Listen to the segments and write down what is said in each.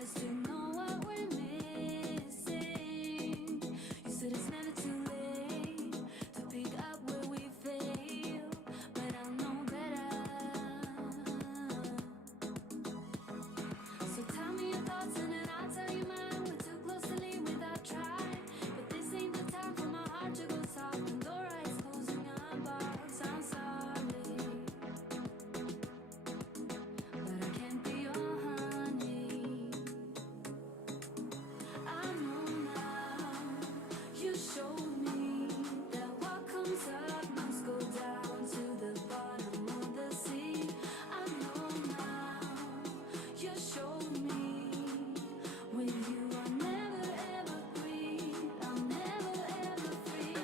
just to know what we're missing. You said it's never too late to pick up where we fail, but I know better. So tell me your thoughts and then I'll tell you mine. We're too close to leave without trying, but this ain't the time for my heart to go soft and door eyes closing our box. I'm sorry, but I can't be your honey. I know now, you showed me that what comes up must go down to the bottom of the sea. I know now, you showed me with you I'll never ever breathe, I'll never ever free.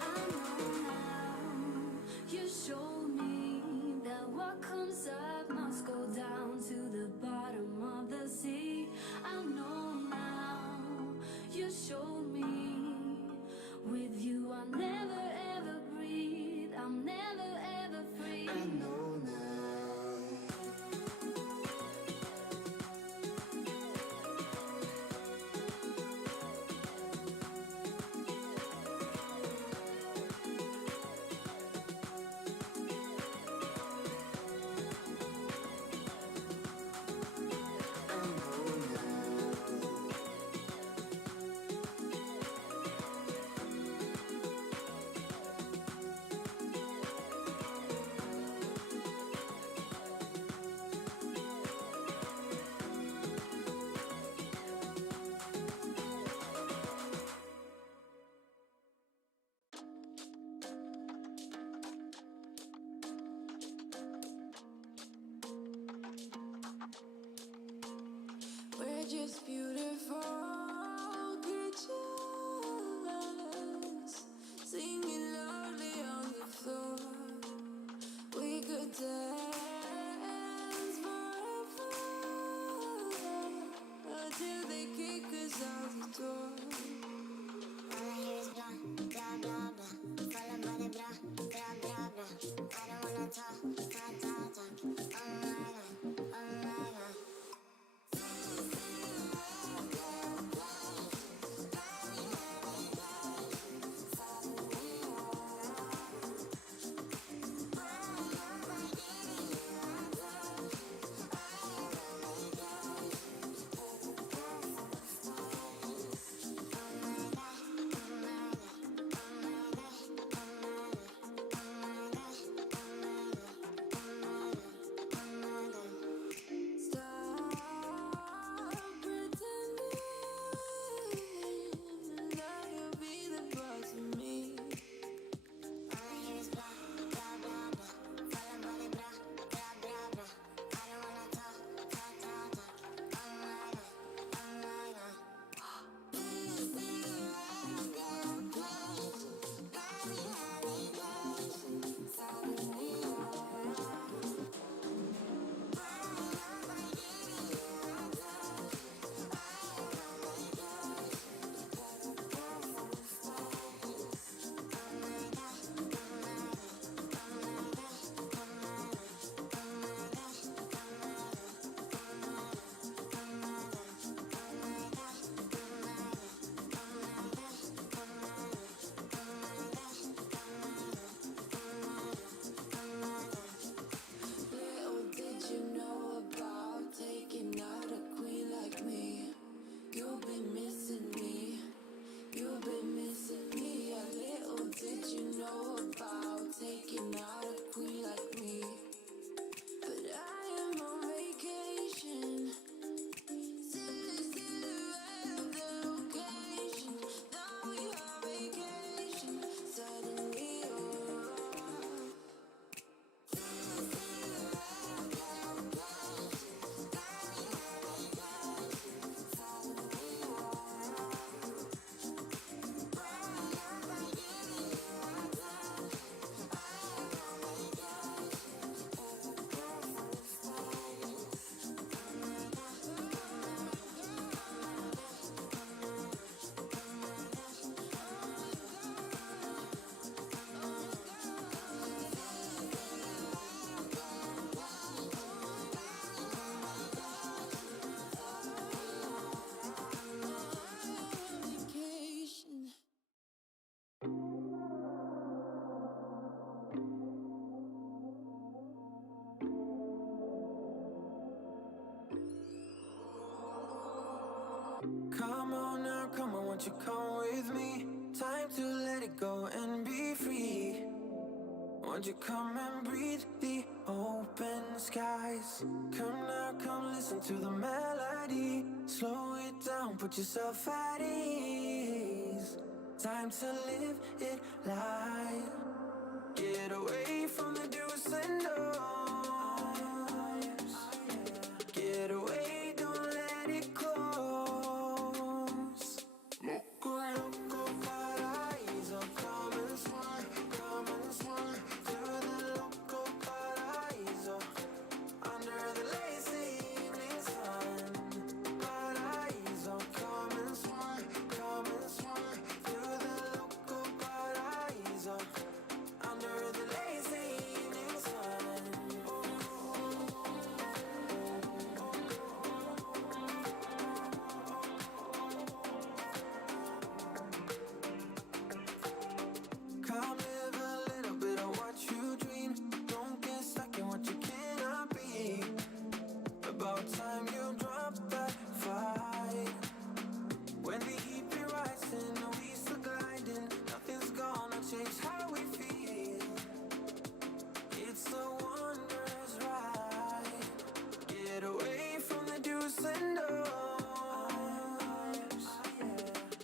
I know now, you showed me that what comes up must go down to the bottom of the sea. I know now, you showed me with you I'll never ever breathe, I'm never ever free. I know now. Come on now, come on, won't you come with me? Time to let it go and be free. Won't you come and breathe the open skies? Come now, come listen to the melody. Slow it down, put yourself at ease. Time to live it live. Get away from the do's and don'ts. Get away, don't let it close. Loco, loco, paraíso. Come and swim to the loco paraíso. Under the lazy evening sun. Paraíso, come and swim to the loco paraíso. Under the lazy evening sun. Come live a little bit of what you dream. Don't get stuck in what you cannot be. About time you drop that fight. When the heat be rising, we still gliding. Nothing's gonna change how we feel. It's a wondrous ride. Get away from the do's and don'ts.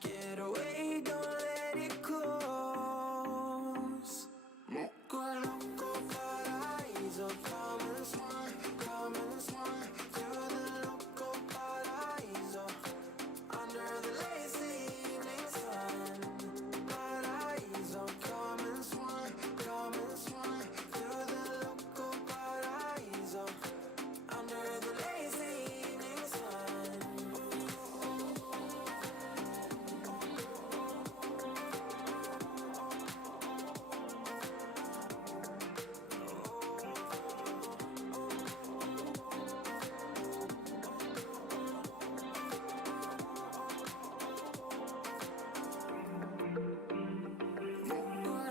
Get away, don't let it close. Loco, loco, paraíso. Come and swim to the loco paraíso. Under the lazy evening sun. Paraíso, come and swim to the loco paraíso. Under the lazy evening sun.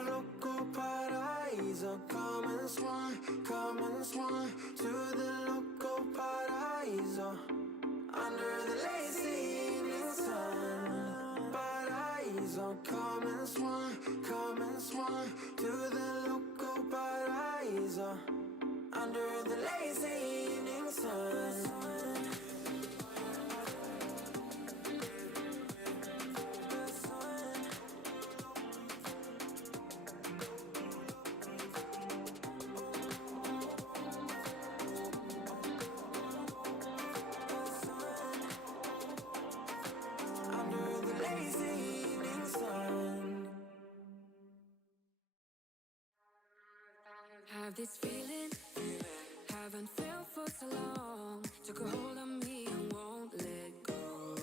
Loco paraíso, come and swim to the loco paraíso. Under the lazy evening sun. Paraíso, come and swim to the loco paraíso. Under the lazy evening sun. Under the lazy evening sun. Have this feeling, haven't felt for so long. Took a hold of me and won't let go.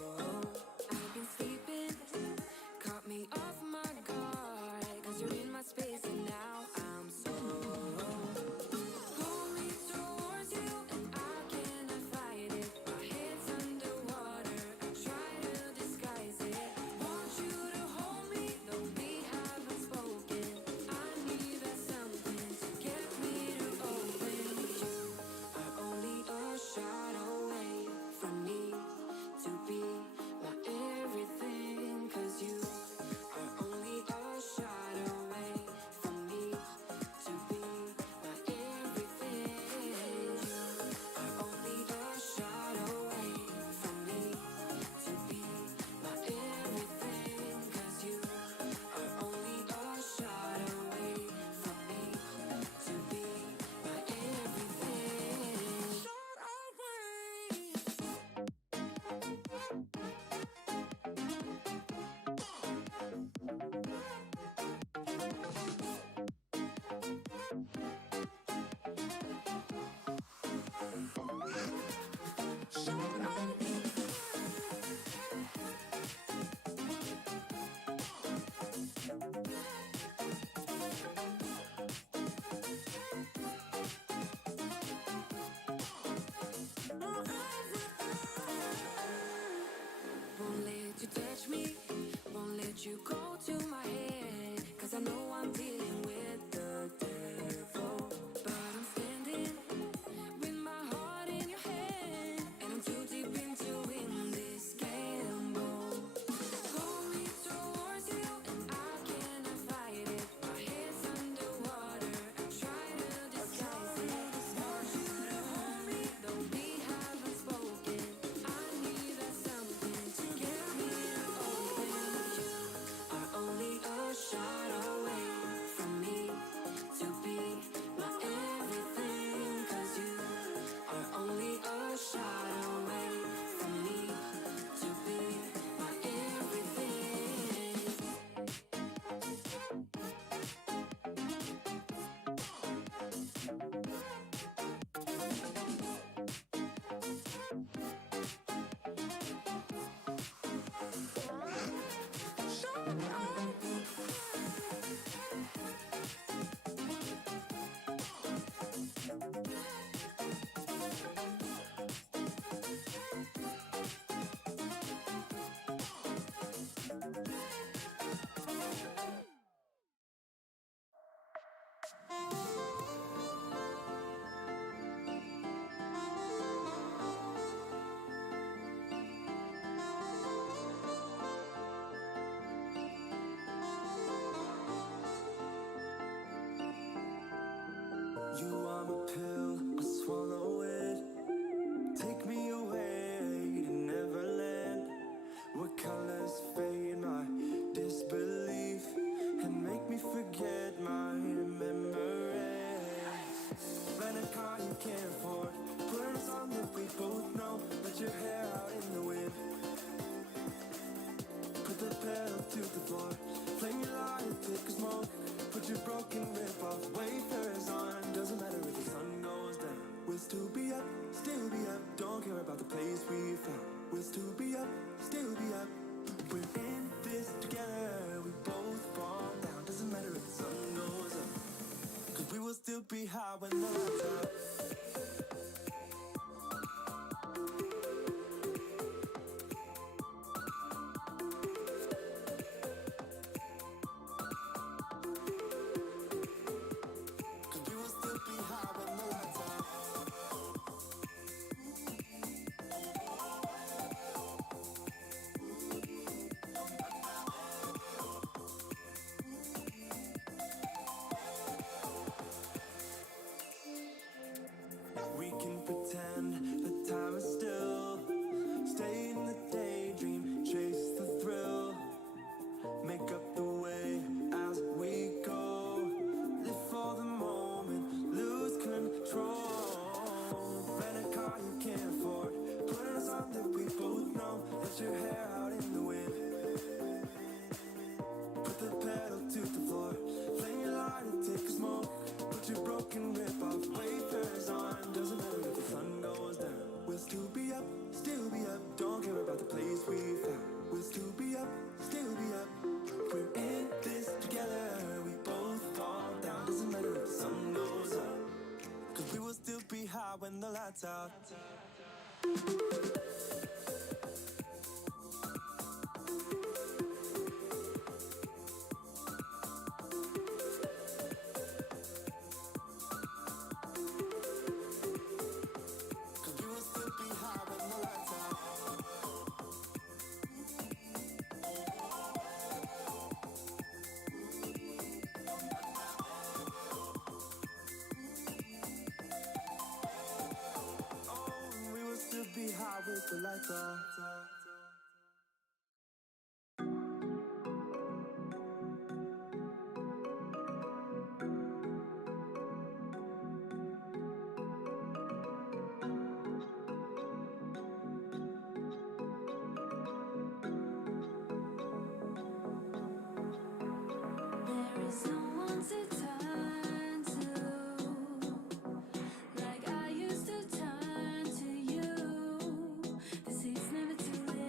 I've been sleeping, caught me off my guard. Cause you're in my space and now I'm so pull me towards you and I cannot fight it. My head's underwater, I try to disguise it. Want you to hold me, though we haven't spoken. I need that something to get me to open. still be up. Don't care about the place we found. We'll still be up, still be up. We're in this together. We both fall down. Doesn't matter if the sun goes up. 'Cause we will still be high when the lights out. We can pretend that time is still. Stay in the daydream, chase the thrill. Make up the way as we go. Live for the moment, lose control. Rent a car you can't afford. Put on a song that we both know. Let your hair out in the wind. Put the pedal to the floor. Flame your light and take a smoke. Put your broken rip off wafers on. Doesn't matter if the sun goes down. We'll still be up, still be up. Don't care about the place we found. We'll still be up, still be up. We're in this together. We both fall down. Doesn't matter if the sun goes up. 'Cause we will still be high when the lights out. Be high with the lights on. There is no one to turn to, like I used to turn to you. This is never too late.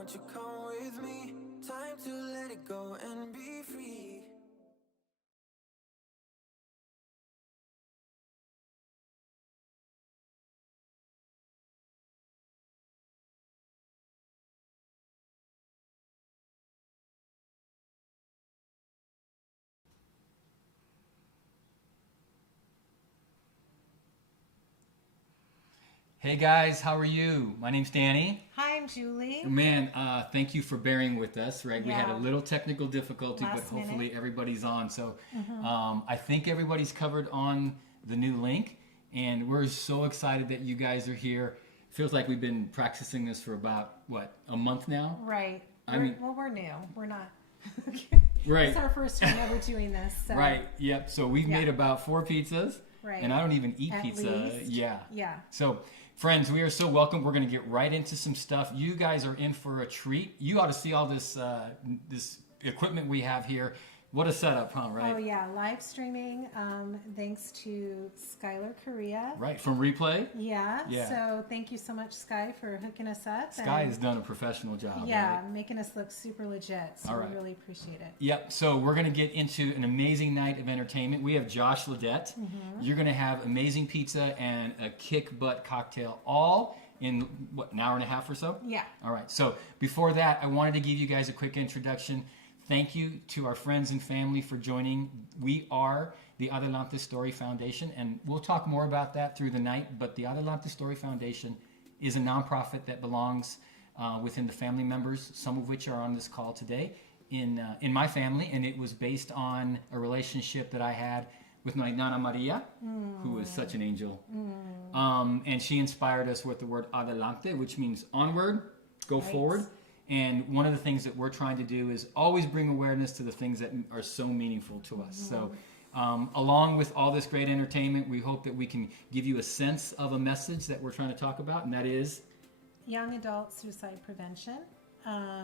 won't you come with me? Time to let it go and be free. Hey guys, how are you? My name's Danny. Hi, I'm Julie. Man, thank you for bearing with us, right? We had a Yeah. little technical difficulty, but Last hopefully minute. everybody's on. So I think everybody's covered on the new link, and we're so excited that you guys are here. Feels like we've been practicing this for about, what, a month now? Right. We're new. We're not. Right. It's our first time ever doing this. So. Right, yep. So we've Yeah. made about 4 pizzas, Right. and I don't even eat At pizza. least. Yeah. Yeah. So, friends, we are so welcome. We're going to get right into some stuff. You guys are in for a treat. You ought to see all this this equipment we have here. What a setup, huh? Right? Oh yeah, live streaming. Thanks to Skylar Korea. Right, from Replay. Yeah. Yeah. So thank you so much, Sky, for hooking us up. Sky has done a professional job. Yeah, Right? making us look super legit. So All right. we really appreciate it. Yep. So we're going to get into an amazing night of entertainment. We have Josh Ledette. You're going to have amazing pizza and a kick butt cocktail, all in what, an hour and a half or so? Yeah. All right. So before that, I wanted to give you guys a quick introduction. Thank you to our friends and family for joining. We are the Adelante Story Foundation, and we'll talk more about that through the night. But the Adelante Story Foundation is a nonprofit that belongs within the family members, some of which are on this call today, in my family, and it was based on a relationship that I had with my Nana Maria, who is such an angel. And she inspired us with the word adelante, which means onward, go Right. forward. And one of the things that we're trying to do is always bring awareness to the things that are so meaningful to us. So along with all this great entertainment, we hope that we can give you a sense of a message that we're trying to talk about, and that is Young adult suicide prevention.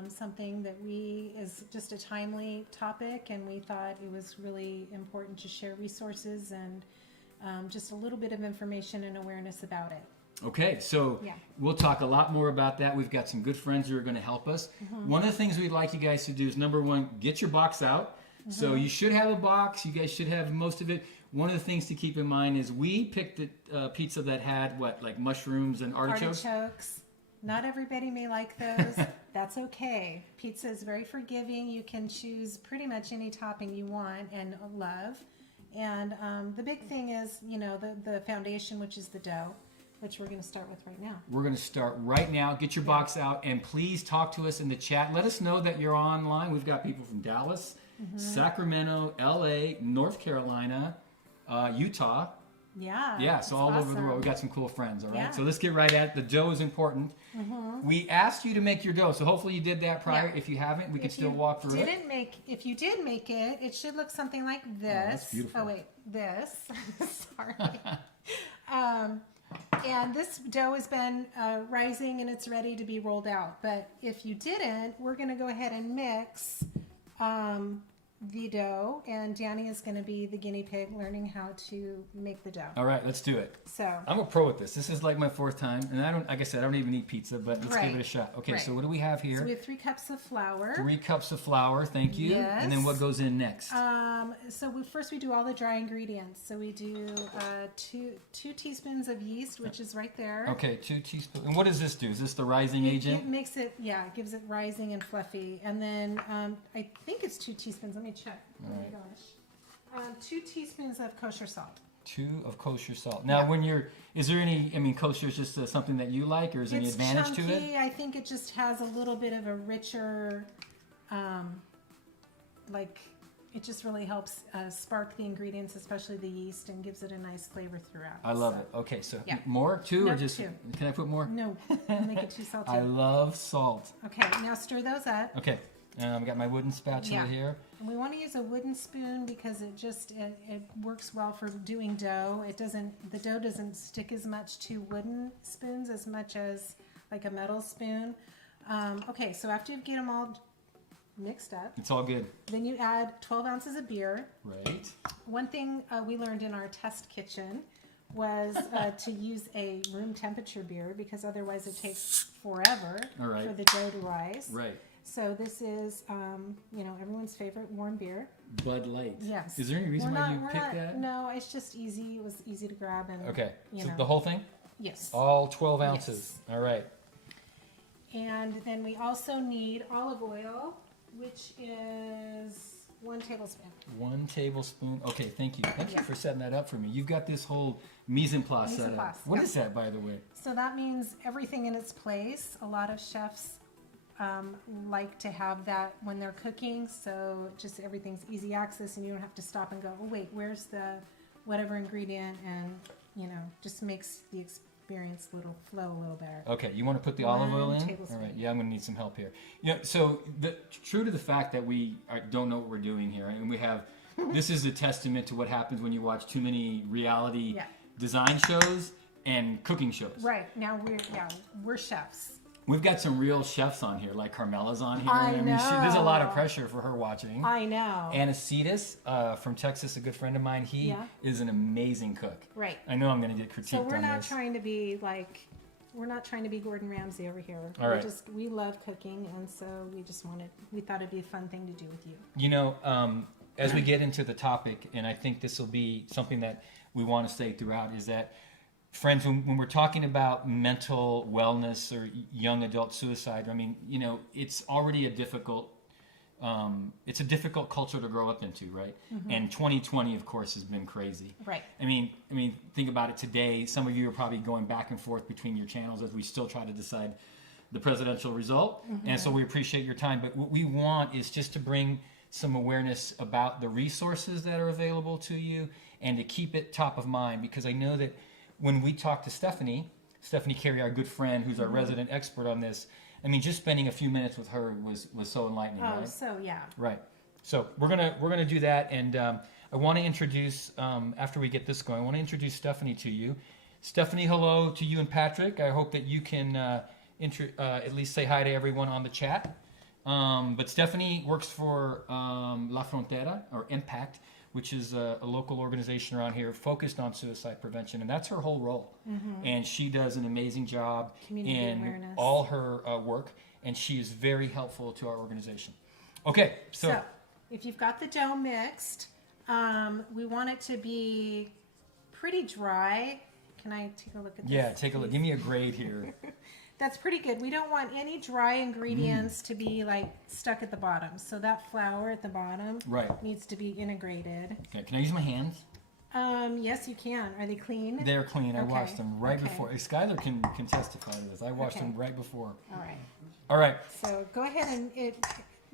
Something that is just a timely topic, and we thought it was really important to share resources and just a little bit of information and awareness about it. okay, so Yeah. we'll talk a lot more about that. We've got some good friends who are going to help us. One of the things we'd like you guys to do is, number one, get your box out. So you should have a box. You guys should have most of it. One of the things to keep in mind is we picked a pizza that had, what, like mushrooms and artichokes? Artichokes. Not everybody may like those. That's okay. Pizza is very forgiving. You can choose pretty much any topping you want and love. And the big thing is, the foundation, which is the dough, which we're going to start with right now. We're going to start right now. Get your box out, and please talk to us in the chat. Let us know that you're online. We've got people from Dallas, Sacramento, LA, North Carolina, Utah. Yeah. Yeah, it's so all over the awesome. world. We've got some cool friends, all right? Yeah. So let's get right at it. The dough is important. We asked you to make your dough, so hopefully you did that prior. Yeah. If you haven't, we can If still you walk through it. If you did make it, it should look something like this. that's beautiful. Oh, wait, this. Sorry. And this dough has been rising and it's ready to be rolled out. But if you didn't, we're going to go ahead and mix the dough. And Danny is going to be the guinea pig learning how to make the dough. All right, let's do it. So, I'm a pro at this. This is like my 4th time, and like I said, I don't even eat pizza, but let's give Right. it a shot. Okay, Right. so what do we have here? we have 3 cups of flour. 3 cups of flour, thank you. And then Yes. what goes in next? So first we do all the dry ingredients. So we do two teaspoons of yeast, which is right there. Okay, 2 teaspoons. And what does this do? Is this the rising It agent? makes it, it gives it rising and fluffy. And then I think it's 2 teaspoons. Let me check. Oh my gosh. 2 teaspoons of kosher salt. 2 of kosher salt. Now, Yeah. is there any, kosher is just something that you like, or is there any It's advantage chunky. to it? I think it just has a little bit of a richer, it just really helps spark the ingredients, especially the yeast, and gives it a nice flavor throughout. I love it. Okay, so Yeah. more? 2 or No, just, 2. can I put more? No, don't make it too salty. I love salt. Okay, now stir those up. Okay, I got my wooden spatula Yeah. here. And we want to use a wooden spoon because it works well for doing dough. The dough doesn't stick as much to wooden spoons as much as like a metal spoon. Okay, so after you get them all mixed up, It's all good. then you add 12 ounces of beer. Right. One thing we learned in our test kitchen was to use a room temperature beer because otherwise it takes forever All right. for the dough to rise. Right. So this is, everyone's favorite warm beer. Bud Light. Yes. Is there any reason why you picked that? No, it's just easy. It was easy to grab and. Okay. You So know. the whole thing? Yes. All 12 ounces. All right. And then we also need olive oil, which is 1 tablespoon. 1 tablespoon. Okay, thank you. Thank you Yeah. for setting that up for me. You've got this whole mise en place Mise en set up. place, What yeah. is that, by the way? So that means everything in its place. A lot of chefs like to have that when they're cooking, so just everything's easy access and you don't have to stop and go, oh wait, where's the whatever ingredient, and just makes the experience flow a little better. Okay, you want to put the olive oil 1 in? tablespoon. All right, yeah, I'm going to need some help here. So true to the fact that we don't know what we're doing here, and we have, this is a testament to what happens when you watch too many reality Yeah. design shows and cooking shows. Right, now we're chefs. We've got some real chefs on here, like Carmela's on here. I There's a lot of know. pressure for her watching. I know. Anacetus from Texas, a good friend of mine, he Yeah. is an amazing cook. Right. I know I'm going to get critiqued So we're on not this. trying to be like, we're not trying to be Gordon Ramsay over here. All right. We love cooking, and so we thought it'd be a fun thing to do with you. As we get into the topic, and I think this will be something that we want to say throughout, is that, friends, when we're talking about mental wellness or young adult suicide, it's already a difficult culture to grow up into, right? Mm-hmm. And 2020, of course, has been crazy. Right. I mean, think about it today. Some of you are probably going back and forth between your channels as we still try to decide the presidential result. Mm-hmm. And so we appreciate your time. But what we want is just to bring some awareness about the resources that are available to you and to keep it top of mind, because I know that when we talk to Stephanie Carey, our good friend, who's our resident expert on this, just spending a few minutes with her was so enlightening, Oh, right? so yeah. Right. So we're gonna do that, and I want to introduce after we get this going. I want to introduce Stephanie to you. Stephanie, hello to you and Patrick. I hope that you can at least say hi to everyone on the chat. But Stephanie works for La Frontera, or Impact, which is a local organization around here focused on suicide prevention, and that's her whole role. And she does an amazing job Community in awareness. all her work, and she is very helpful to our organization. Okay, So if you've got the dough mixed, we want it to be pretty dry. Can I take a look at this? yeah, take a look. please? Give me a grade here. That's pretty good. We don't want any dry ingredients to be like stuck at the bottom. So that flour at the bottom Right. needs to be integrated. Okay, can I use my hands? Yes, you can. Are they clean? They're clean. I Okay, washed them right okay. before. Skylar can testify to this. I washed Okay. them right before. All right. All right. So go ahead and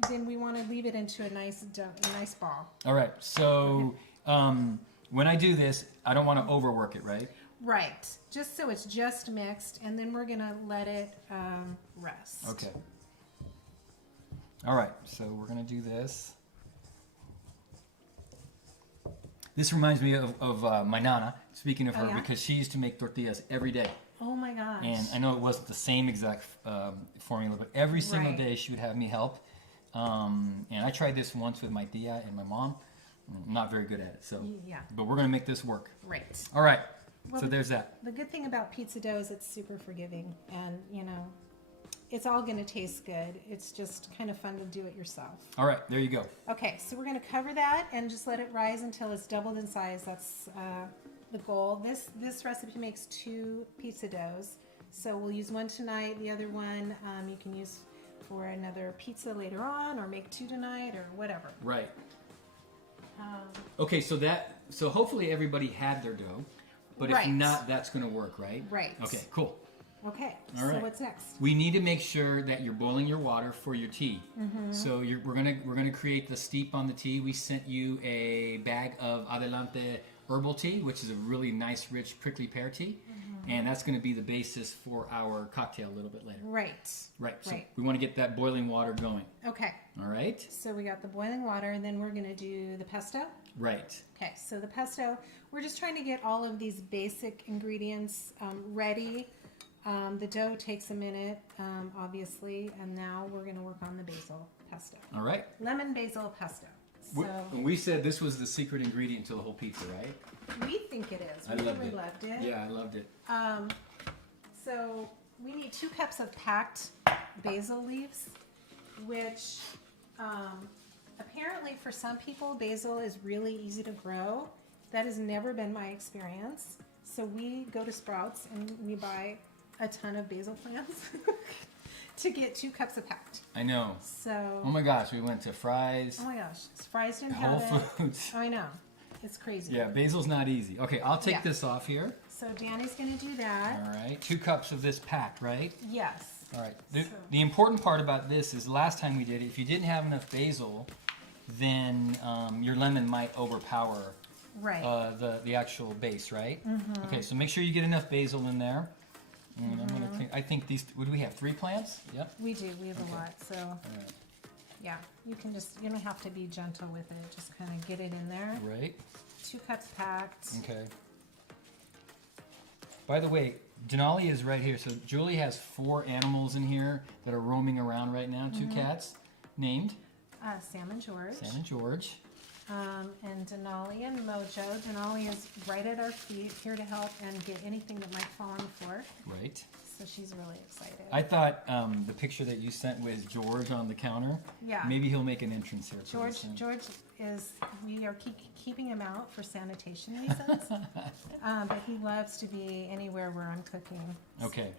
then we want to leave it into a nice ball. All right. So when I do this, I don't want to overwork it, right? Right. Just so it's just mixed, and then we're gonna let it rest. Okay. All right. So we're gonna do this. This reminds me of my nana. Speaking of Oh, her, yeah? because she used to make tortillas every day, Oh my gosh. and I know it wasn't the same exact formula, but every single Right. day she would have me help. And I tried this once with my tia and my mom. I'm not very good at it, so. Yeah. But we're gonna make this work. Right. All right. Well, So there's that. The good thing about pizza dough is it's super forgiving, and it's all going to taste good. It's just kind of fun to do it yourself. All right. There you go. Okay, so we're going to cover that and just let it rise until it's doubled in size. That's the goal. This recipe makes 2 pizza doughs, so we'll use one tonight. The other one you can use for another pizza later on, or make 2 tonight, or whatever. Right. Okay. So hopefully everybody had their dough, but Right. if not, that's gonna work, right? Right. Okay. Cool. Okay, All so right. what's next? We need to make sure that you're boiling your water for your tea. Mm-hmm. So we're gonna create the steep on the tea. We sent you a bag of Adelante herbal tea, which is a really nice, rich, prickly pear tea, Mm-hmm. and that's going to be the basis for our cocktail a little bit later. Right. Right. So Right. we want to get that boiling water going. Okay, All right. so we got the boiling water, and then we're going to do the pesto. Right. Okay, so the pesto, we're just trying to get all of these basic ingredients ready. The dough takes a minute, obviously, and now we're going to work on the basil pesto. All right. Lemon basil pesto. We said this was the secret ingredient to the whole pizza, right? We think it is. I We loved really it. loved it. Yeah, I loved it. So we need 2 cups of packed basil leaves, which apparently for some people basil is really easy to grow. That has never been my experience. So we go to Sprouts and we buy a ton of basil plants to get 2 cups of packed. I know. So Oh my gosh, we went to Fry's, oh my gosh, it's Fry's didn't Whole have it. Foods. I know, it's crazy. Yeah, basil's not easy. Okay, I'll take Yeah. this off here. So Danny's gonna do that. All right, 2 cups of this packed, right? Yes. All right. So- The important part about this is the last time we did it, if you didn't have enough basil, then your lemon might overpower Right. the actual base, right? Mm-hmm. Okay, so make sure you get enough basil in there. And I think these. What do we have? 3 plants? Yep. We do. We have a lot. So All right. yeah, you don't have to be gentle with it. Just kind of get it in there. Right. 2 cups packed. Okay. By the way, Denali is right here. So Julie has 4 animals in here that are roaming around right now. 2 cats named Sam and George. Sam and George. And Denali and Mojo. Denali is right at our feet, here to help and get anything that might fall on the floor. Right. So she's really excited. I thought the picture that you sent with George on the counter. Yeah. Maybe he'll make an entrance here. pretty George, soon. George is. We are keeping him out for sanitation reasons, but he loves to be anywhere where I'm cooking. Okay.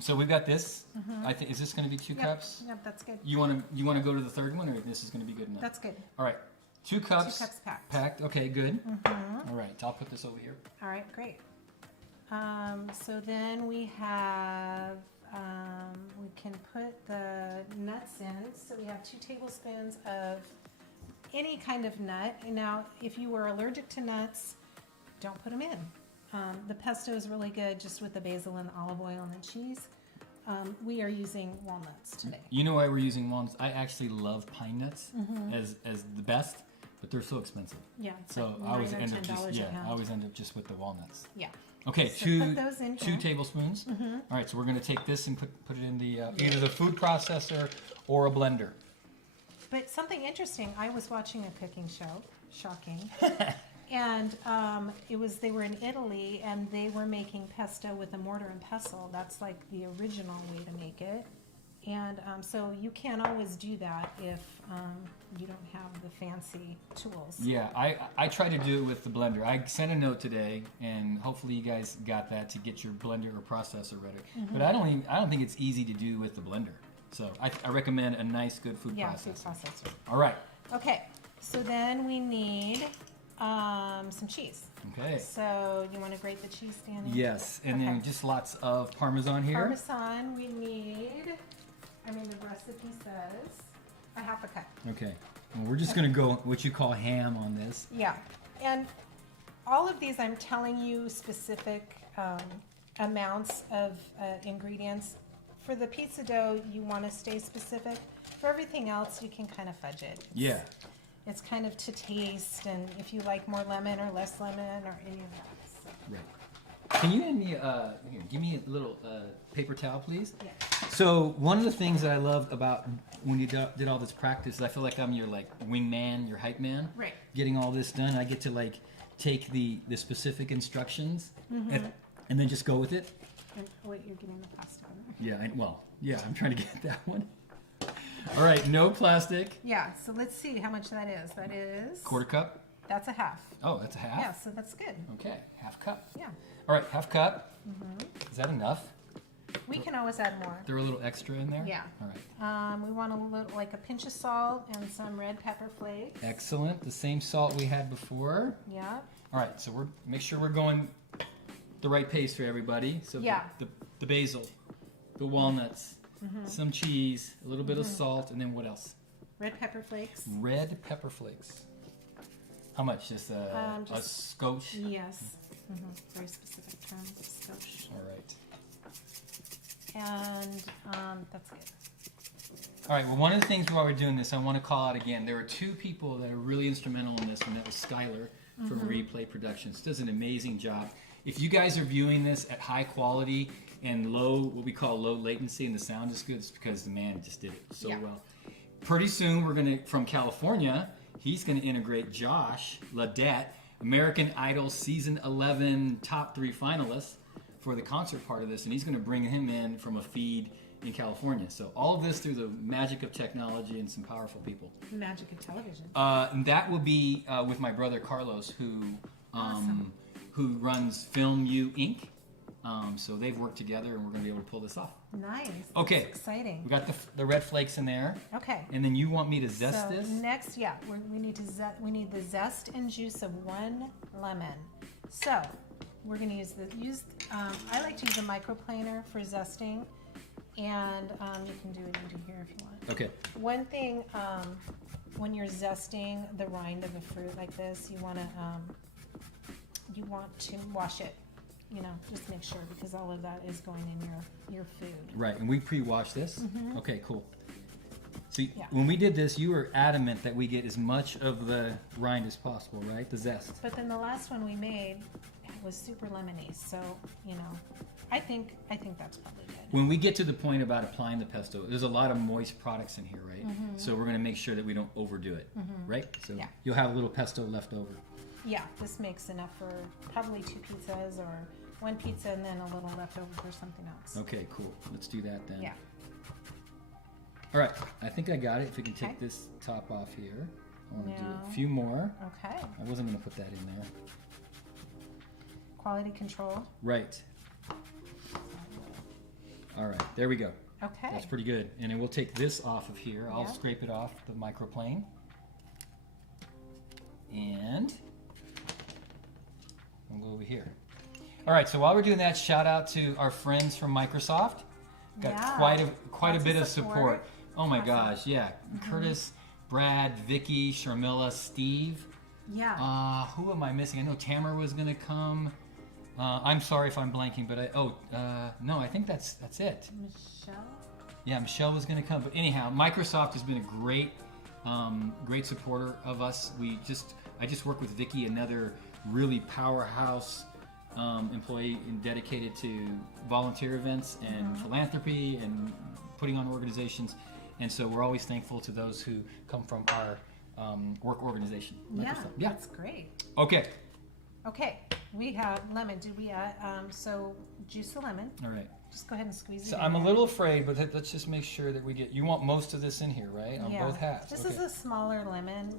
So we've got this. I think is this going to be 2 cups? Yep, that's good. You want to go to the third one, or this is going to be good enough? That's good. All right. 2 cups. 2 cups packed. Packed. Okay, good. All right. I'll put this over here. All right, great. So then we have, we can put the nuts in. So we have 2 tablespoons of any kind of nut. Now, if you were allergic to nuts, don't put them in. The pesto is really good just with the basil and the olive oil and the cheese. We are using walnuts today. You know why we're using walnuts? I actually love pine nuts as the best, but they're so expensive. Yeah, it's So like I always $9 or end up just $10 a pound. I always end up just with the walnuts. Yeah. Okay, So 2 put those in 2 here. tablespoons. All right, so we're going to take this and put it in the either the food processor or a blender. But something interesting, I was watching a cooking show, shocking, and they were in Italy and they were making pesto with a mortar and pestle. That's like the original way to make it. And so you can't always do that if you don't have the fancy tools. Yeah, I try to do it with the blender. I sent a note today, and hopefully you guys got that to get your blender or processor ready. But I don't think it's easy to do with the blender. So I recommend a nice, good food Yeah, processor. food processor. All right. Okay, so then we need some cheese. Okay. So you want to grate the cheese, Danny? Yes, and then Okay. just lots of Parmesan here. Parmesan, we need, the recipe says a half a cup. Okay. Well, we're just going to go what you call ham on this. Yeah, and all of these I'm telling you specific amounts of ingredients. For the pizza dough, you want to stay specific. For everything else, you can kind of fudge it. Yeah. It's kind of to taste, and if you like more lemon or less lemon or any of that. So. Right. Can you hand me here, give me a little paper towel, please? Yeah. So one of the things that I loved about when you did all this practice is I feel like I'm your wingman, your hype man. Right. Getting all this done, I get to take the specific instructions and then just go with it. And, wait, you're getting the pasta. Yeah. I'm trying to get that one. All right. No plastic. Yeah. So let's see how much that is. That is 1/4 cup. That's a half. Oh, that's a half. Yeah. So that's good. Okay. 1/2 cup. Yeah. All right. 1/2 cup. Is that enough? We can always add more. Throw a little extra in there. Yeah. All right. We want a little, like a pinch of salt and some red pepper flakes. Excellent. The same salt we had before. Yeah. All right, so make sure we're going the right pace for everybody. So Yeah. the basil, the walnuts, some cheese, a little bit of salt, and then what else? Red pepper flakes. Red pepper flakes. How much? Just a scotch? Yes. Very specific term. Scotch. All right. And that's good. All right, well, one of the things while we're doing this, I want to call out again, there are 2 people that are really instrumental in this, and that was Skylar from Replay Productions. Does an amazing job. If you guys are viewing this at high quality and what we call low latency, and the sound is good, it's because the man just did it so Yeah. well. pretty soon we're gonna, from California, he's gonna integrate Josh Ladette, American Idol season 11 top 3 finalist for the concert part of this, and he's gonna bring him in from a feed in California. So all of this through the magic of technology and some powerful people. The magic of television. And that will be with my brother Carlos, Awesome. who runs Film U Inc. So they've worked together, and we're going to be able to pull this off. Nice. Okay. That's exciting. We got the red flakes in there. Okay. And then you want me to zest So this? next, yeah, we need the zest and juice of 1 lemon. So we're going to I like to use a microplaner for zesting, and you can do it into here if you want. Okay. One thing, when you're zesting the rind of a fruit like this, you want to wash it. You know, just make sure, because all of that is going in your food. Right, and we pre-washed this? Okay, cool. So Yeah. when we did this, you were adamant that we get as much of the rind as possible, right? The zest. But then the last one we made was super lemony, so you know, I think that's probably good. When we get to the point about applying the pesto, there's a lot of moist products in here, right? So we're going to make sure that we don't overdo it, right? So Yeah. you'll have a little pesto left over. Yeah, this makes enough for probably 2 pizzas or 1 pizza and then a little left over for something else. Okay, cool. Let's do that then. Yeah. All right, I think I got it. If we can take Okay. this top off here. I want to do No. a few more. Okay. I wasn't going to put that in there. Quality control. Right. All right, there we go. Okay. That's pretty good. And then we'll take this off of here. I'll Yeah. scrape it off the microplane. And we'll go over here. All right, so while we're doing that, shout out to our friends from Microsoft. Got Yeah. quite a Lots bit of of support. support. Oh my Awesome. gosh, yeah. Curtis, Brad, Vicky, Sharmilla, Steve. Yeah. Who am I missing? I know Tamara was gonna come. I'm sorry if I'm blanking, but no, I think that's it. Michelle. Yeah, Michelle was going to come, but anyhow, Microsoft has been a great supporter of us. I just work with Vicky, another really powerhouse employee and dedicated to volunteer events and philanthropy and putting on organizations, and so we're always thankful to those who come from our work organization. Yeah, Microsoft. Yeah. that's great. Okay. Okay, we have lemon. Did we add, so juice the lemon. All right. Just go ahead and squeeze it So in I'm a there. little afraid, but let's just make sure that you want most of this in here, right? On Yeah. both halves. This Okay. is a smaller lemon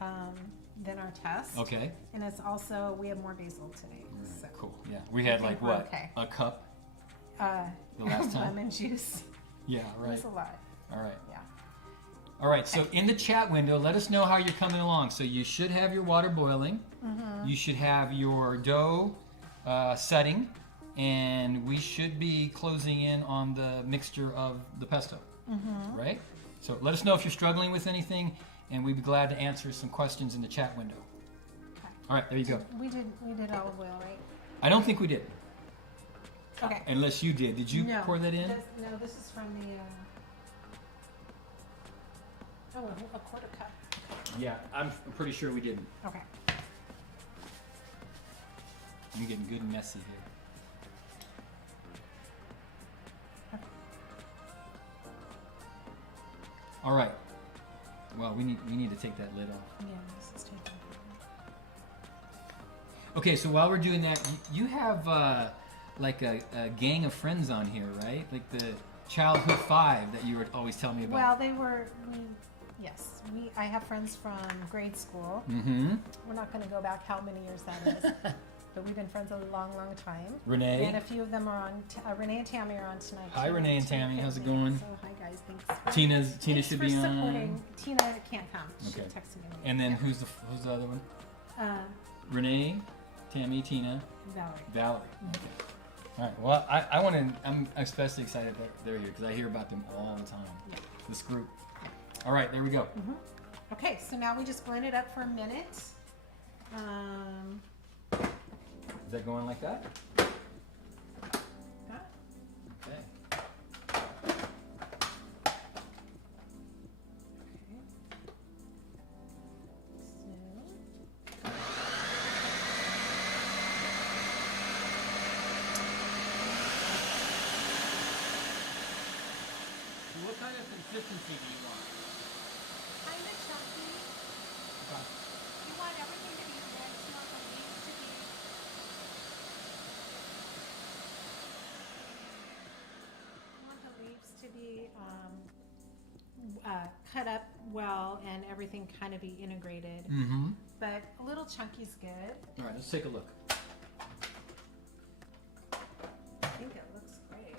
than our test. Okay. And it's also, we have more basil today. So, Cool. Yeah. We had think like we're what? okay. A cup uh, the last time? lemon juice. Yeah, right. That's a lot. All right. Yeah. All right. So in the chat window, let us know how you're coming along. So you should have your water boiling. Mm-hmm. You should have your dough setting. And we should be closing in on the mixture of the pesto. Mm-hmm. Right? So let us know if you're struggling with anything, and we'd be glad to answer some questions in the chat window. Okay. All right, there you go. We did olive oil, right? I don't think we did. Okay. Unless you did. Did you No, pour that in? No, this is from the. A quarter cup. Yeah, I'm pretty sure we didn't. Okay. I'm getting good and messy here. All right. Well, we need to take that lid off. Yeah, this is taken. Okay, so while we're doing that, you have like a gang of friends on here, right? Like the childhood 5 that you were always telling me about. Well, they were. Yes, I have friends from grade school. Mm-hmm. We're not going to go back how many years that is, but we've been friends a long, long time. Renee. And a few of them are on. Renee and Tammy are on tonight. Hi, too. Renee and Tina Tammy. can't How's it make going? So hi guys, thanks. Tina Thanks should for be supporting. on. Tina can't come. She Okay. texted me. And then Yeah. who's the other one? Renee, Renee, Tammy, Tina, Valerie. Valerie. Okay. All right. Well, I want to. I'm especially excited that they're here because I hear about them all the time. Yeah. This group. All right. There we go. Okay, so now we just blend it up for a minute. Is that going like that? Got it? Okay. So, what kind of consistency do you want? Kind of chunky. Okay. You want everything to be rich. You want the leaves to be. You want the leaves to be cut up well and everything kind of be integrated. Mm-hmm. But a little chunky's good. All right, let's take a look. I think it looks great.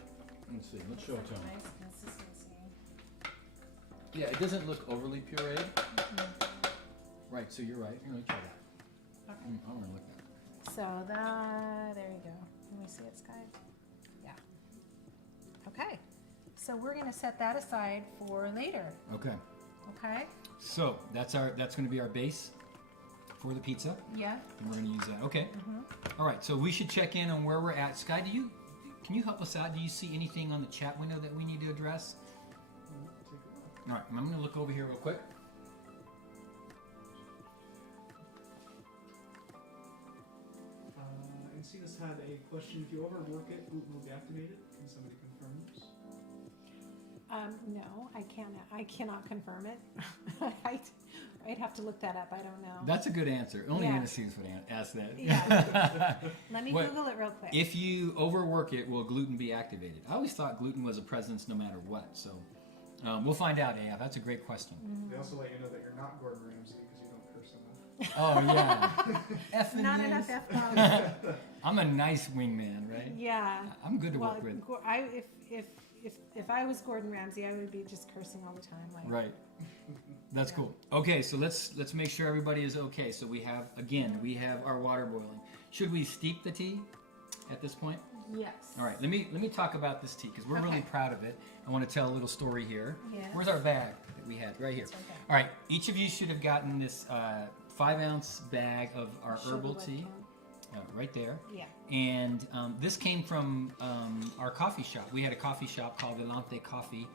Let's see. Let's show it to him. Nice consistency. Yeah, it doesn't look overly pureed. Right, so you're right. Here, let me try that. Okay. I want to look at it. So that, there you go. Let me see it, Sky. Yeah. Okay. So we're gonna set that aside for later. Okay. Okay? So that's going to be our base for the pizza, Yeah. and we're going to use that. Okay. All right. So we should check in on where we're at. Sky, can you help us out? Do you see anything on the chat window that we need to address? All right. I'm going to look over here real quick. Encina's had a question. If you overwork it, gluten will be activated. Can somebody confirm this? No, I can't. I cannot confirm it. I'd have to look that up. I don't know. That's a good answer. Only Yeah. Hennessy would ask that. Yeah. Let me What- Google it real quick. If you overwork it, will gluten be activated? I always thought gluten was a presence no matter what. So we'll find out, AF. That's a great question. They also let you know that you're not Gordon Ramsay because you don't curse enough. Oh, yeah. Effing Not yes. enough F-bombs. I'm a nice wingman, right? Yeah. I'm good to Well, work with. if I was Gordon Ramsay, I would be just cursing all the time. Like, Right. That's cool. Okay, so let's make sure everybody is okay. So we have our water boiling. Should we steep the tea at this point? Yes. All right. Let me talk about this tea because we're really Okay. proud of it. I want to tell a little story here. Yes. Where's our bag that we had? Right here. It's right there. All right. Each of you should have gotten this 5-ounce bag of our Show the herbal tea. webcam. Right there. Yeah. And this came from our coffee shop. We had a coffee shop called Adelante Coffee.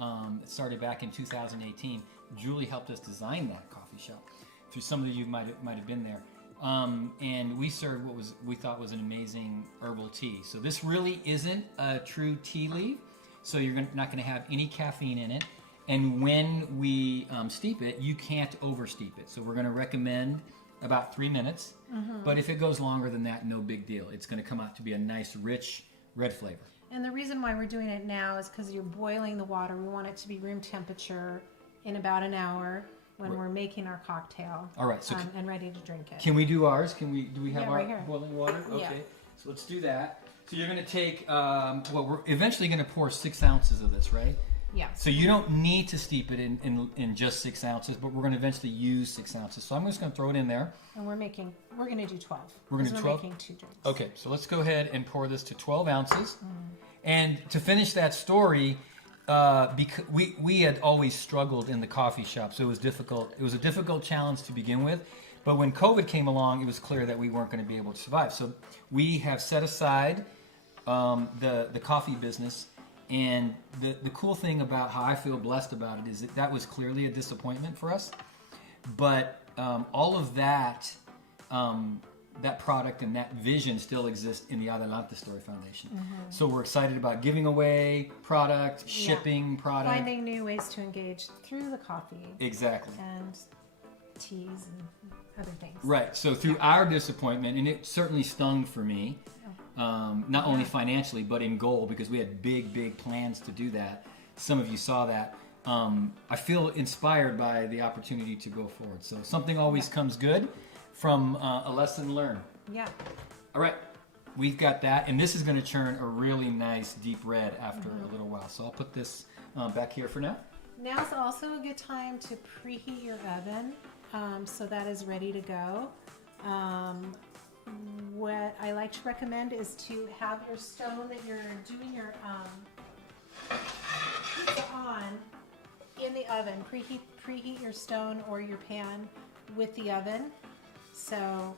It started back in 2018. Julie helped us design that coffee shop. Through some of you might have been there. And we served what we thought was an amazing herbal tea. So this really isn't a true tea leaf. So you're not going to have any caffeine in it. And when we steep it, you can't over steep it. So we're going to recommend about 3 minutes. But if it goes longer than that, no big deal. It's going to come out to be a nice, rich red flavor. And the reason why we're doing it now is because you're boiling the water. We want it to be room temperature in about an hour when Right. we're making our cocktail. All right, so and ready to drink it. Can we do ours? Do we have Yeah, our right here. boiling water? Okay. Yeah. So let's do that. So you're going to take, we're eventually going to pour 6 ounces of this, right? Yeah. So you don't need to steep it in just 6 ounces, but we're going to eventually use 6 ounces. So I'm just going to throw it in there. And we're going to do 12. We're gonna do 'cause 12? We're making 2 drinks. Okay, so let's go ahead and pour this to 12 ounces. And to finish that story, because we had always struggled in the coffee shop, so it was difficult. It was a difficult challenge to begin with. But when COVID came along, it was clear that we weren't going to be able to survive. So we have set aside the coffee business. And the cool thing about how I feel blessed about it is that was clearly a disappointment for us. But all of that product and that vision still exists in the Adelante Story Foundation. So we're excited about giving away product, shipping product. Finding new ways to engage through the coffee Exactly. and teas and other things. Right. So through our disappointment, and it certainly stung for me, not only financially but in goal, because we had big plans to do that. Some of you saw that. I feel inspired by the opportunity to go forward. So something always comes good from a lesson learned. Yeah. All right, we've got that, and this is going to churn a really nice deep red after a little while. So I'll put this back here for now. Now's also a good time to preheat your oven, so that is ready to go. What I like to recommend is to have your stone that you're doing your pizza on in the oven. Preheat your stone or your pan with the oven. So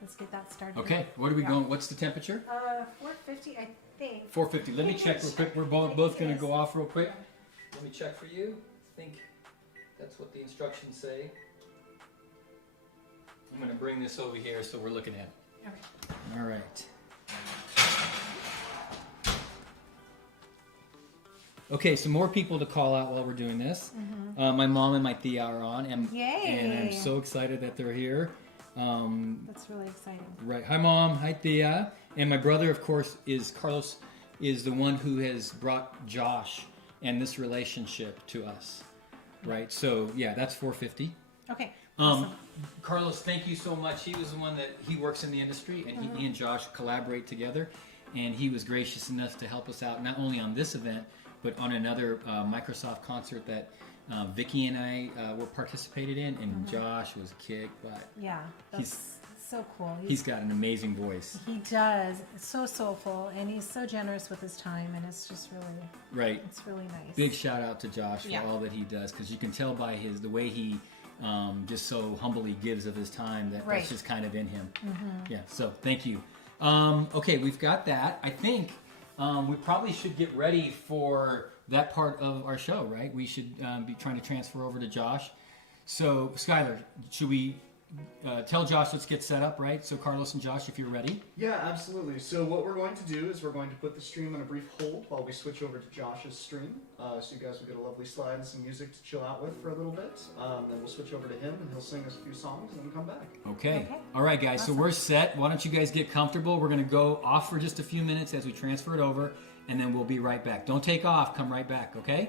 let's get that started. Okay, what are we going? What's the temperature? 450, I think. 450. Let me check real quick. We're both going to go off real quick. Let me check for you. I think that's what the instructions say. I'm going to bring this over here so we're looking at it. Okay. All right. Okay, some more people to call out while we're doing this. My mom and my tia are on, and I'm Yay. so excited that they're here. That's really exciting. Right. Hi, Mom. Hi, Thea. And my brother, of course, is Carlos, is the one who has brought Josh and this relationship to us. Right. So, yeah, that's 450. Okay. Awesome. Carlos, thank you so much. He was the one that he works in the industry, and he and Josh collaborate together. And he was gracious enough to help us out, not only on this event, but on another Microsoft concert that Vicky and I were participated in. And Josh was kick butt. Yeah, that's so cool. He's got an amazing voice. He does. It's so soulful, and he's so generous with his time, and it's just really, Right. it's really nice. Big shout out to Josh for Yeah. all that he does, because you can tell by the way he just so humbly gives of his time that Right. that's just kind of in him. Yeah. So thank you. Okay, we've got that. I think we probably should get ready for that part of our show, right? We should be trying to transfer over to Josh. So, Skylar, should we tell Josh, let's get set up, right? So, Carlos and Josh, if you're ready. Yeah, absolutely. So what we're going to do is we're going to put the stream on a brief hold while we switch over to Josh's stream. So you guys will get a lovely slide and some music to chill out with for a little bit. Then we'll switch over to him and he'll sing us a few songs and then come back. Okay. Okay. All right, guys. Awesome. So we're set. Why don't you guys get comfortable? We're going to go off for just a few minutes as we transfer it over, and then we'll be right back. Don't take off. Come right back, okay?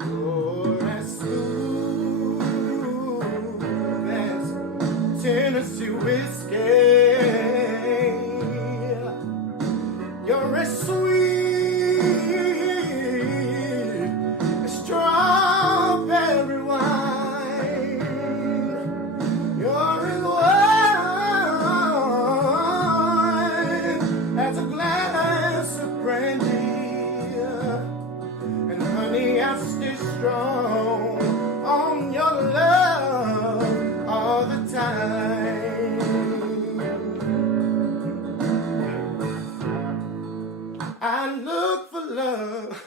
You're as smooth as Tennessee whiskey. You're as sweet as strawberry wine. You're as wine as a glass of brandy. And honey, I stay strong on your love all the time. I look for love.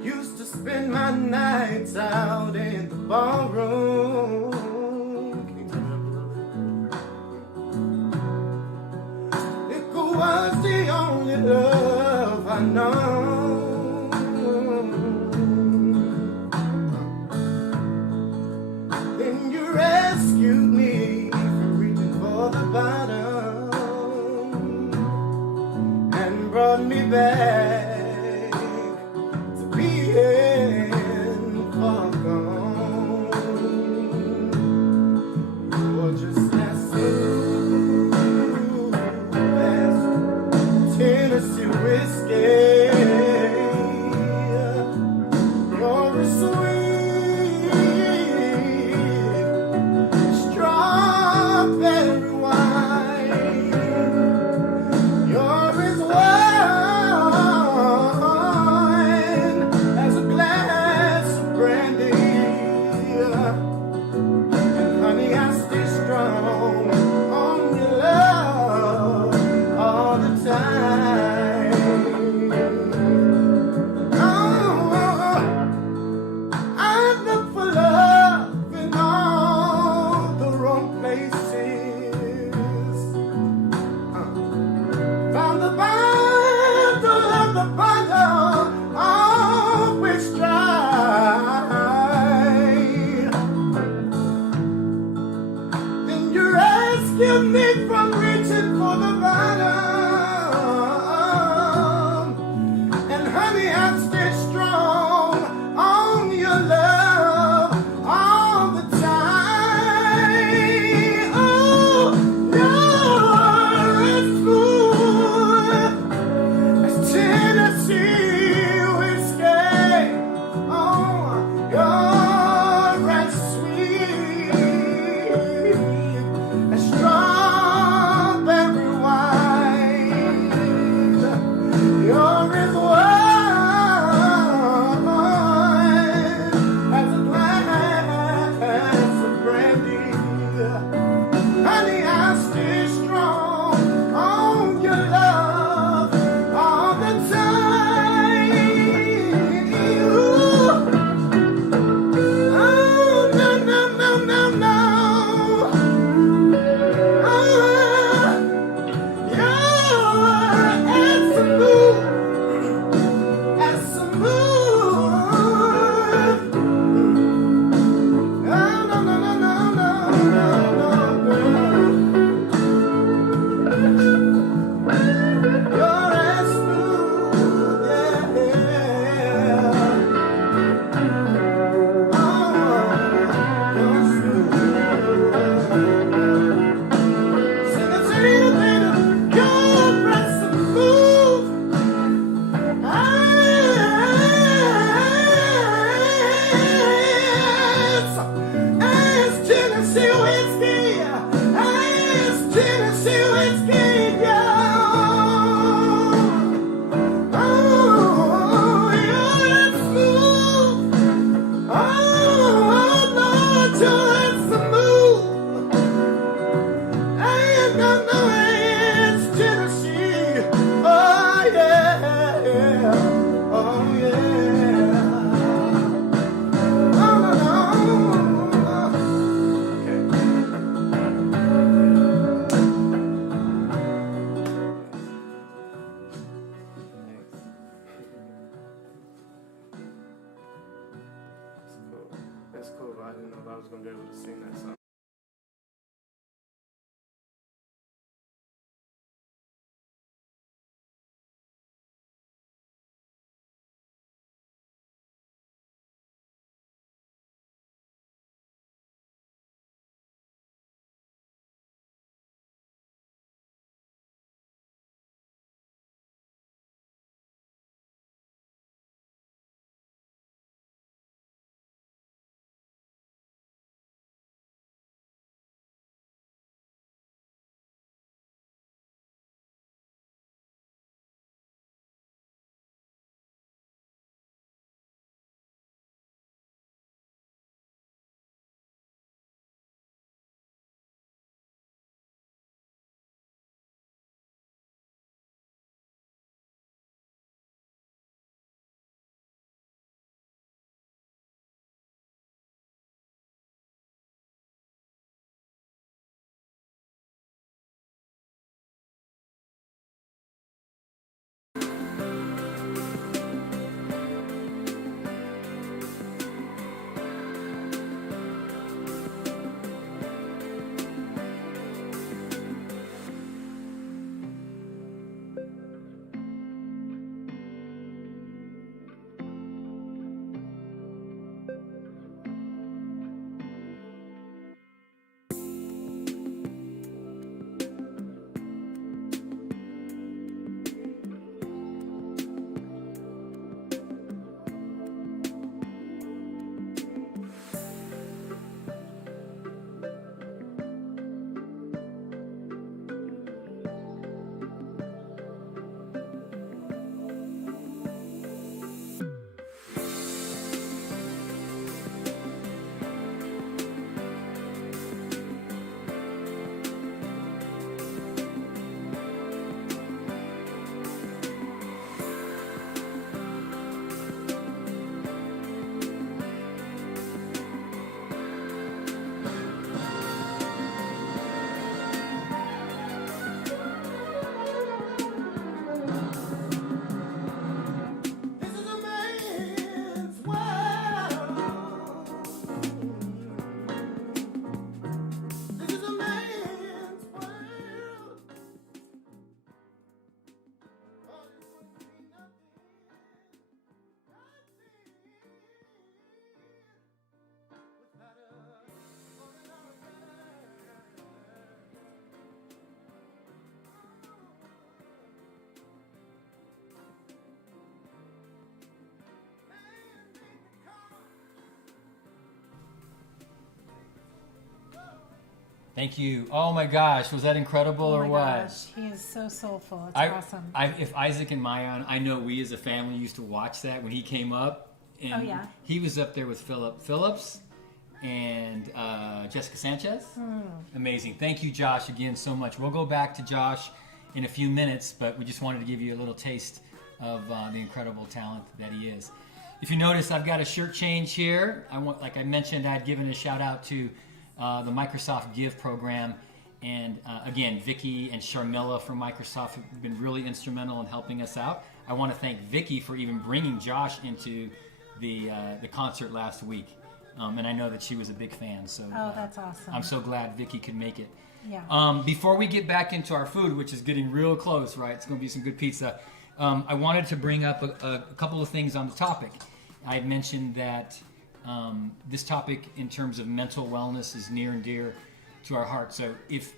Used to spend my nights out in the ballroom. Liquor was the only love I know. Then you rescued me from reaching for the bottom and brought me back to being far gone. You're just as smooth as Tennessee whiskey. You're as sweet strawberry wine. You're as warm I didn't know if I was going to be able to sing that song. Thank you. Oh my gosh, was that incredible or my what? gosh, he is so soulful. It's awesome. If Isaac and Mayan, I know we as a family used to watch that when he came up. And Oh, yeah? he was up there with Philip Phillips and Jessica Sanchez. Amazing. Thank you, Josh, again so much. We'll go back to Josh in a few minutes, but we just wanted to give you a little taste of the incredible talent that he is. If you notice, I've got a shirt change here. Like I mentioned, I had given a shout out to the Microsoft Give program. And again, Vicky and Sharmila from Microsoft have been really instrumental in helping us out. I want to thank Vicky for even bringing Josh into the concert last week. And I know that she was a big fan. So That's awesome. I'm so glad Vicky could make it. Yeah. Before we get back into our food, which is getting real close, right? It's going to be some good pizza. I wanted to bring up a couple of things on the topic. I had mentioned that this topic in terms of mental wellness is near and dear to our heart. So if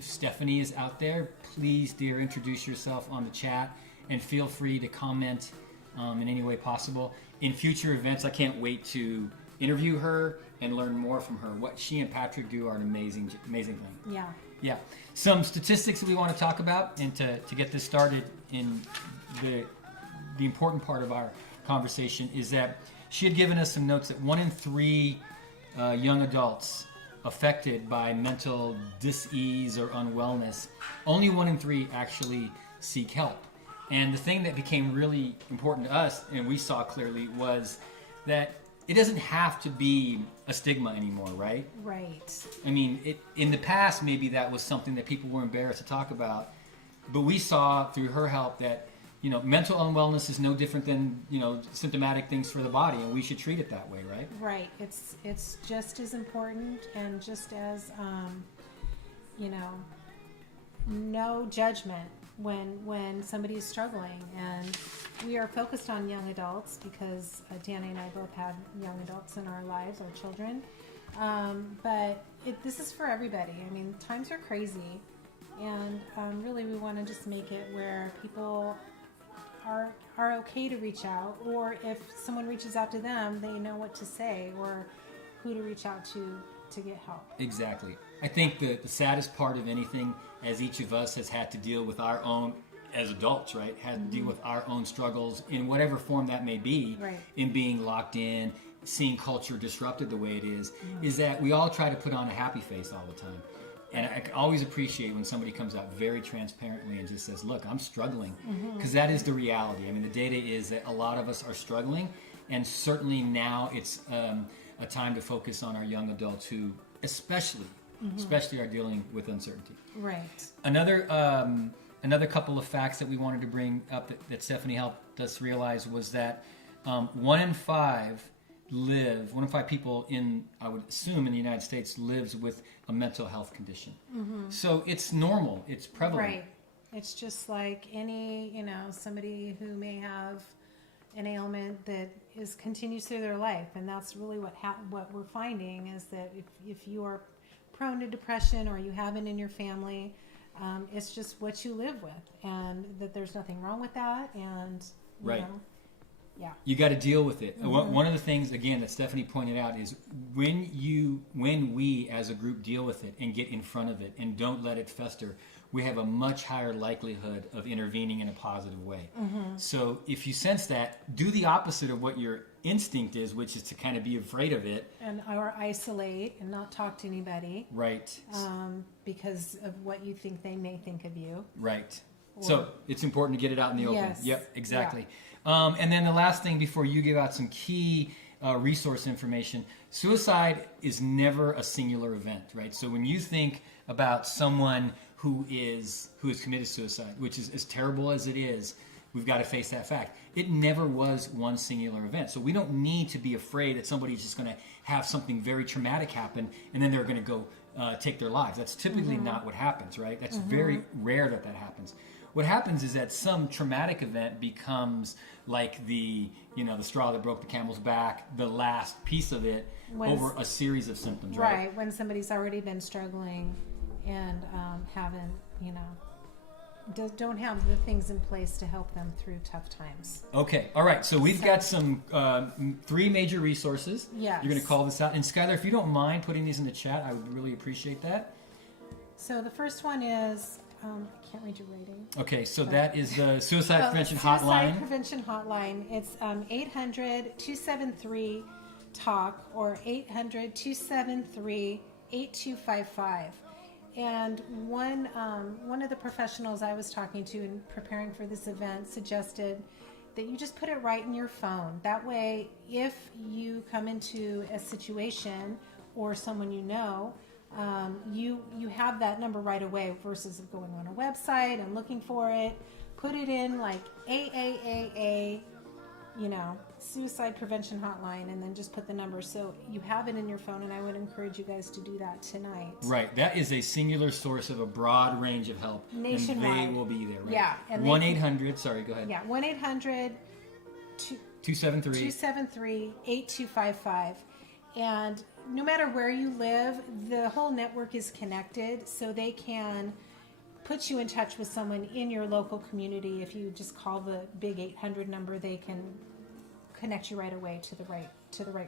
Stephanie is out there, please, dear, introduce yourself on the chat and feel free to comment in any way possible. In future events, I can't wait to interview her and learn more from her. What she and Patrick do are an amazing thing. Yeah. Yeah. Some statistics that we want to talk about, and to get this started in the important part of our conversation is that she had given us some notes that 1 in 3 young adults affected by mental dis-ease or unwellness, only 1 in 3 actually seek help. And the thing that became really important to us, and we saw clearly, was that it doesn't have to be a stigma anymore, right? Right. I mean, in the past, maybe that was something that people were embarrassed to talk about. But we saw through her help that mental unwellness is no different than symptomatic things for the body, and we should treat it that way, right? Right. It's just as important, and just as no judgment when somebody is struggling. And we are focused on young adults because Danny and I both have young adults in our lives, our children. But this is for everybody. I mean, times are crazy, and really we want to just make it where people are okay to reach out, or if someone reaches out to them, they know what to say or who to reach out to get help. Exactly. I think the saddest part of anything, as each of us has had to deal with our own, as adults, right, had to deal with our own struggles in whatever form that may be, Right. in being locked in, seeing culture disrupted the way it is that we all try to put on a happy face all the time. And I always appreciate when somebody comes out very transparently and just says, look, I'm struggling. Because that is the reality. I mean, the data is that a lot of us are struggling. And certainly now it's a time to focus on our young adults who especially are dealing with uncertainty. Right. Another couple of facts that we wanted to bring up that Stephanie helped us realize was that 1 in 5 people I would assume in the United States lives with a mental health condition. So it's normal, it's prevalent. Right. It's just like any, somebody who may have an ailment that continues through their life. And that's really what we're finding is that if you are prone to depression or you have it in your family, it's just what you live with, and that there's nothing wrong with that. And, Right. Yeah. You got to deal with it. One of the things, again, that Stephanie pointed out is when we as a group deal with it and get in front of it and don't let it fester, we have a much higher likelihood of intervening in a positive way. So if you sense that, do the opposite of what your instinct is, which is to kind of be afraid of it. Or isolate and not talk to anybody. Right. Because of what you think they may think of you. Right. So it's important to get it out in the open. Yes. Yep, exactly. And then the last thing before you give out some key resource information, suicide is never a singular event, right? So when you think about someone who has committed suicide, which is as terrible as it is, we've got to face that fact. It never was one singular event. So we don't need to be afraid that somebody's just going to have something very traumatic happen and then they're going to go take their lives. That's typically not what happens, right? That's very rare that happens. What happens is that some traumatic event becomes like the straw that broke the camel's back, the last piece of it over a series of symptoms, right? Right, when somebody's already been struggling and haven't, don't have the things in place to help them through tough times. Okay, all right. So we've got some 3 major resources. Yes. You're going to call this out. And Skylar, if you don't mind putting these in the chat, I would really appreciate that. So the first one is, I can't read your rating. Okay, so that is the Suicide Prevention Hotline. Suicide Prevention Hotline. It's 800-273-TALK or 800-273-8255. And one of the professionals I was talking to in preparing for this event suggested that you just put it right in your phone. That way, if you come into a situation or someone you know, you have that number right away versus going on a website and looking for it. Put it in like AAAA, Suicide Prevention Hotline, and then just put the number so you have it in your phone. And I would encourage you guys to do that tonight. Right, that is a singular source of a broad range of help. Nationwide. And they will be there, right? Yeah. 1-800, sorry, go ahead. Yeah, 1-800 273-8255. And no matter where you live, the whole network is connected, so they can put you in touch with someone in your local community. If you just call the big 800 number, they can connect you right away to the right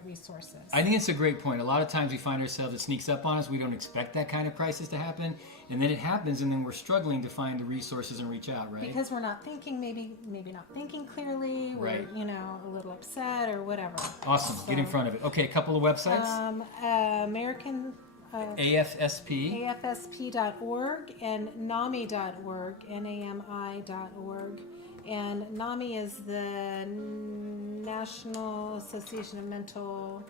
resources. I think it's a great point. A lot of times we find ourselves, it sneaks up on us. We don't expect that kind of crisis to happen, and then it happens, and then we're struggling to find the resources and reach out, right? Because we're not thinking, maybe not thinking clearly. We're, Right. a little upset or whatever. Awesome. Get in front of it. Okay, a couple of websites. American AFSP. AFSP.org and NAMI.org, NAMI.org. And NAMI is the National Association of Mental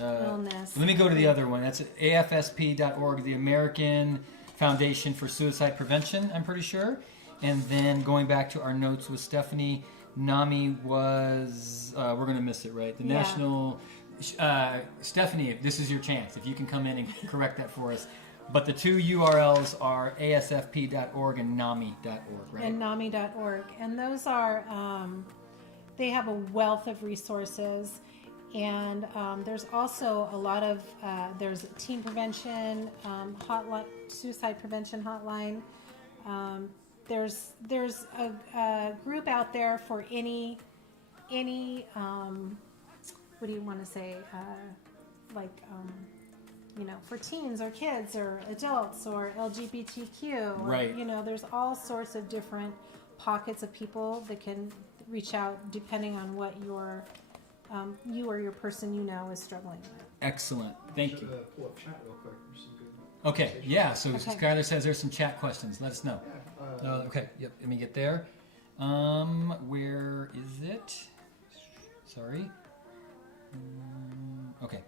Illness. Let me go to the other one. That's AFSP.org, the American Foundation for Suicide Prevention, I'm pretty sure. And then going back to our notes with Stephanie, NAMI was, we're going to miss it, right? The Yeah. National, Stephanie, this is your chance. If you can come in and correct that for us. But the two URLs are asfp.org and nami.org, right? And NAMI.org. And those are, they have a wealth of resources. And there's also a lot of, there's a teen prevention hotline, suicide prevention hotline. There's a group out there for any what do you want to say, for teens or kids or adults or LGBTQ. Right. There's all sorts of different pockets of people that can reach out depending on what you or your person is struggling with. Excellent. Thank you. Pull up chat real quick. There's some good Okay, yeah, so Okay. Skylar says there's some chat questions. Let us know. Yeah, Okay, yep, let me get there. Where is it? Sorry. Okay.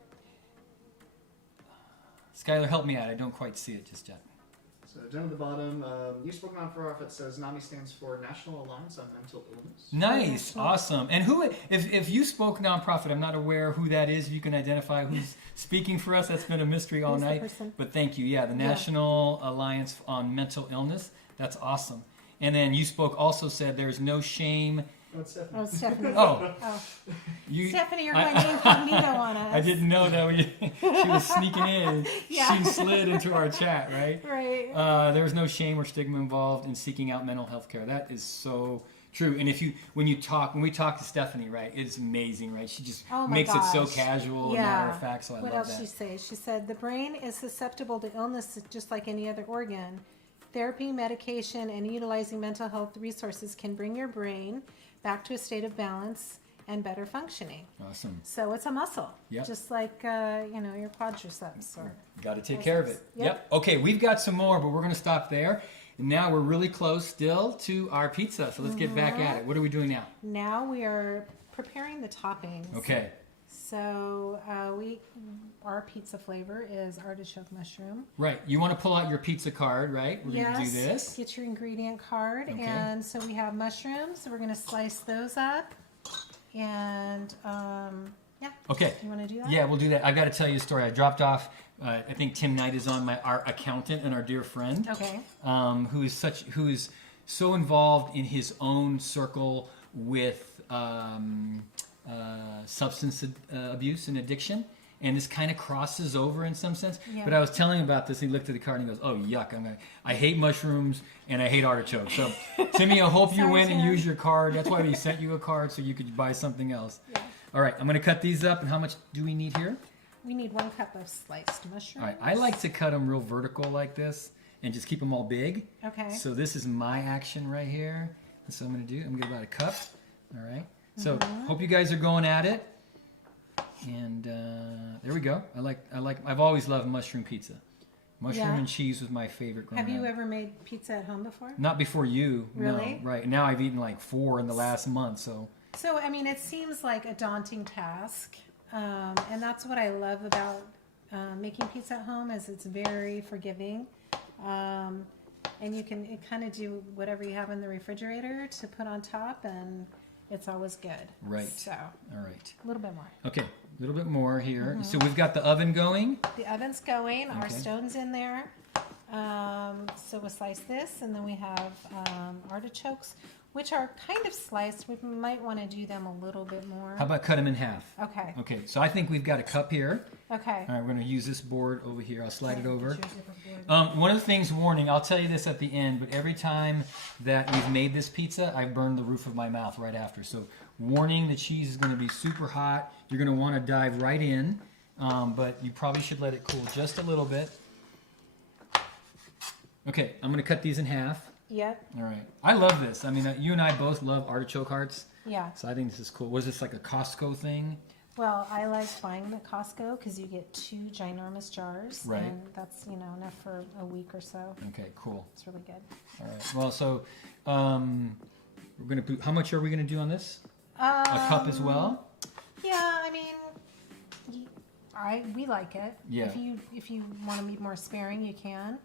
Skylar, help me out. I don't quite see it just yet. So down at the bottom, You Spoke Nonprofit says NAMI stands for National Alliance on Mental Illness. Nice, awesome. And who, if You Spoke Nonprofit, I'm not aware who that is. If you can identify who's speaking for us, that's been a mystery all Who's the night. person? But thank you. Yeah, the National Alliance on Mental Illness. That's awesome. And then You Spoke also said there's no shame. Oh, it's Stephanie. Oh, Stephanie. Oh, Oh. you. Stephanie, you're going incognito on us. I didn't know that she was sneaking in. Yeah. She slid into our chat, right? Right. There was no shame or stigma involved in seeking out mental health care. That is so true. And when we talk to Stephanie, right, it's amazing, right? She just Oh my makes it so gosh. casual and matter of fact. So I What love else that. she say? She said the brain is susceptible to illness just like any other organ. Therapy, medication, and utilizing mental health resources can bring your brain back to a state of balance and better functioning. Awesome. So it's a muscle, Yep. just like your quadriceps. Or Got to take care of it. biceps. Yep. Okay, we've got some more, but we're going to stop there. And now we're really close still to our pizza. So let's get back at it. What are we doing now? now we are preparing the toppings. Okay. So our pizza flavor is artichoke mushroom. Right. You want to pull out your pizza card, right? We're going to do this. Get your ingredient card. Okay. And so we have mushrooms. So we're going to slice those up. And Okay. you want to do that? Yeah, we'll do that. I got to tell you a story. I dropped off. I think Tim Knight is on our accountant and our dear friend. Okay. Who is so involved in his own circle with substance abuse and addiction. And this kind of crosses over in some sense. Yeah. But I was telling him about this. He looked at the card and he goes, "Oh yuck! I hate mushrooms and I hate artichokes." So, Timmy, I hope you Sorry, went and Tim. used your card. That's why we sent you a card so you could buy something else. Yeah. All right, I'm going to cut these up. And how much do we need here? We need 1 cup of sliced mushrooms. All right, I like to cut them real vertical like this and just keep them all big. Okay. So this is my action right here. And so I'm going to do. I'm going to get about a cup. All right. So hope you guys are going at it. And there we go. I've always loved mushroom pizza. Mushroom Yeah. and cheese was my favorite growing Have you up. ever made pizza at home before? Not before you. Really? No, right. Now I've eaten like 4 in the last month. So So, I mean, it seems like a daunting task. And that's what I love about making pizza at home is it's very forgiving. And you can kind of do whatever you have in the refrigerator to put on top, and it's always good. Right. So, all right. a little bit more. Okay. A little bit more here. So we've got the oven going. The oven's going. Our Okay. stone's in there. So we'll slice this, and then we have artichokes, which are kind of sliced. We might want to do them a little bit more. How about cut them in half? Okay. Okay. So I think we've got a cup here. Okay. All right. We're going to use this board over here. I'll slide it over. Get yours different board. One of the things, warning, I'll tell you this at the end, but every time that we've made this pizza, I've burned the roof of my mouth right after. So, warning, the cheese is going to be super hot. You're going to want to dive right in, but you probably should let it cool just a little bit. Okay, I'm going to cut these in half. Yep. All right. I love this. I mean, you and I both love artichoke hearts, Yeah. so I think this is cool. Was this like a Costco thing? Well, I like buying them at Costco because you get 2 ginormous jars. Right. And that's, enough for a week or so. Okay, cool. It's really good. All right. Well, so we're going to put, how much are we going to do on this? A cup as well? Yeah, I mean, we like it. Yeah. If you want to be more sparing, you can.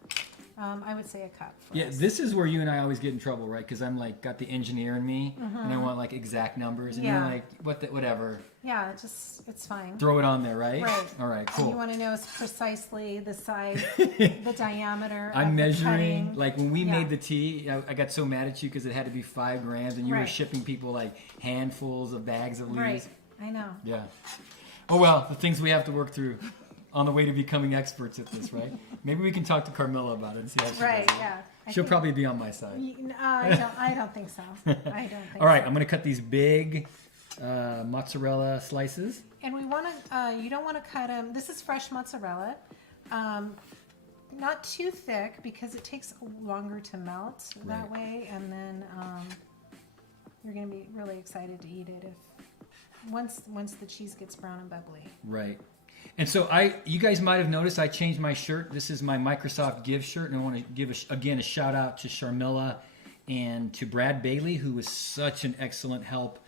I would say a cup. For Yeah, us. this is where you and I always get in trouble, right? Because I'm like got the engineer in me, and I want like exact numbers, and you're Yeah. like, whatever. Yeah, it's fine. Throw it on there, right? Right. All right, And cool. you want to know precisely the size, the diameter. I'm of the measuring. cutting. Like when we Yeah. made the tea, I got so mad at you because it had to be 5 grams, and you were Right. shipping people like handfuls of bags of leaves. Right. I know. Yeah. Oh well, the things we have to work through on the way to becoming experts at this, right? Maybe we can talk to Carmela about it and see how she Right. does it. Yeah. I She'll think- probably be on my side. I don't think so. I don't think. All right, so. I'm gonna cut these big mozzarella slices. And we want to. You don't want to cut them. This is fresh mozzarella. Not too thick because it takes longer to melt that Right. way, and then you're going to be really excited to eat it if once the cheese gets brown and bubbly. Right. And so you guys might have noticed I changed my shirt. This is my Microsoft Give shirt, and I want to give again a shout out to Sharmila and to Brad Bailey, who was such an excellent help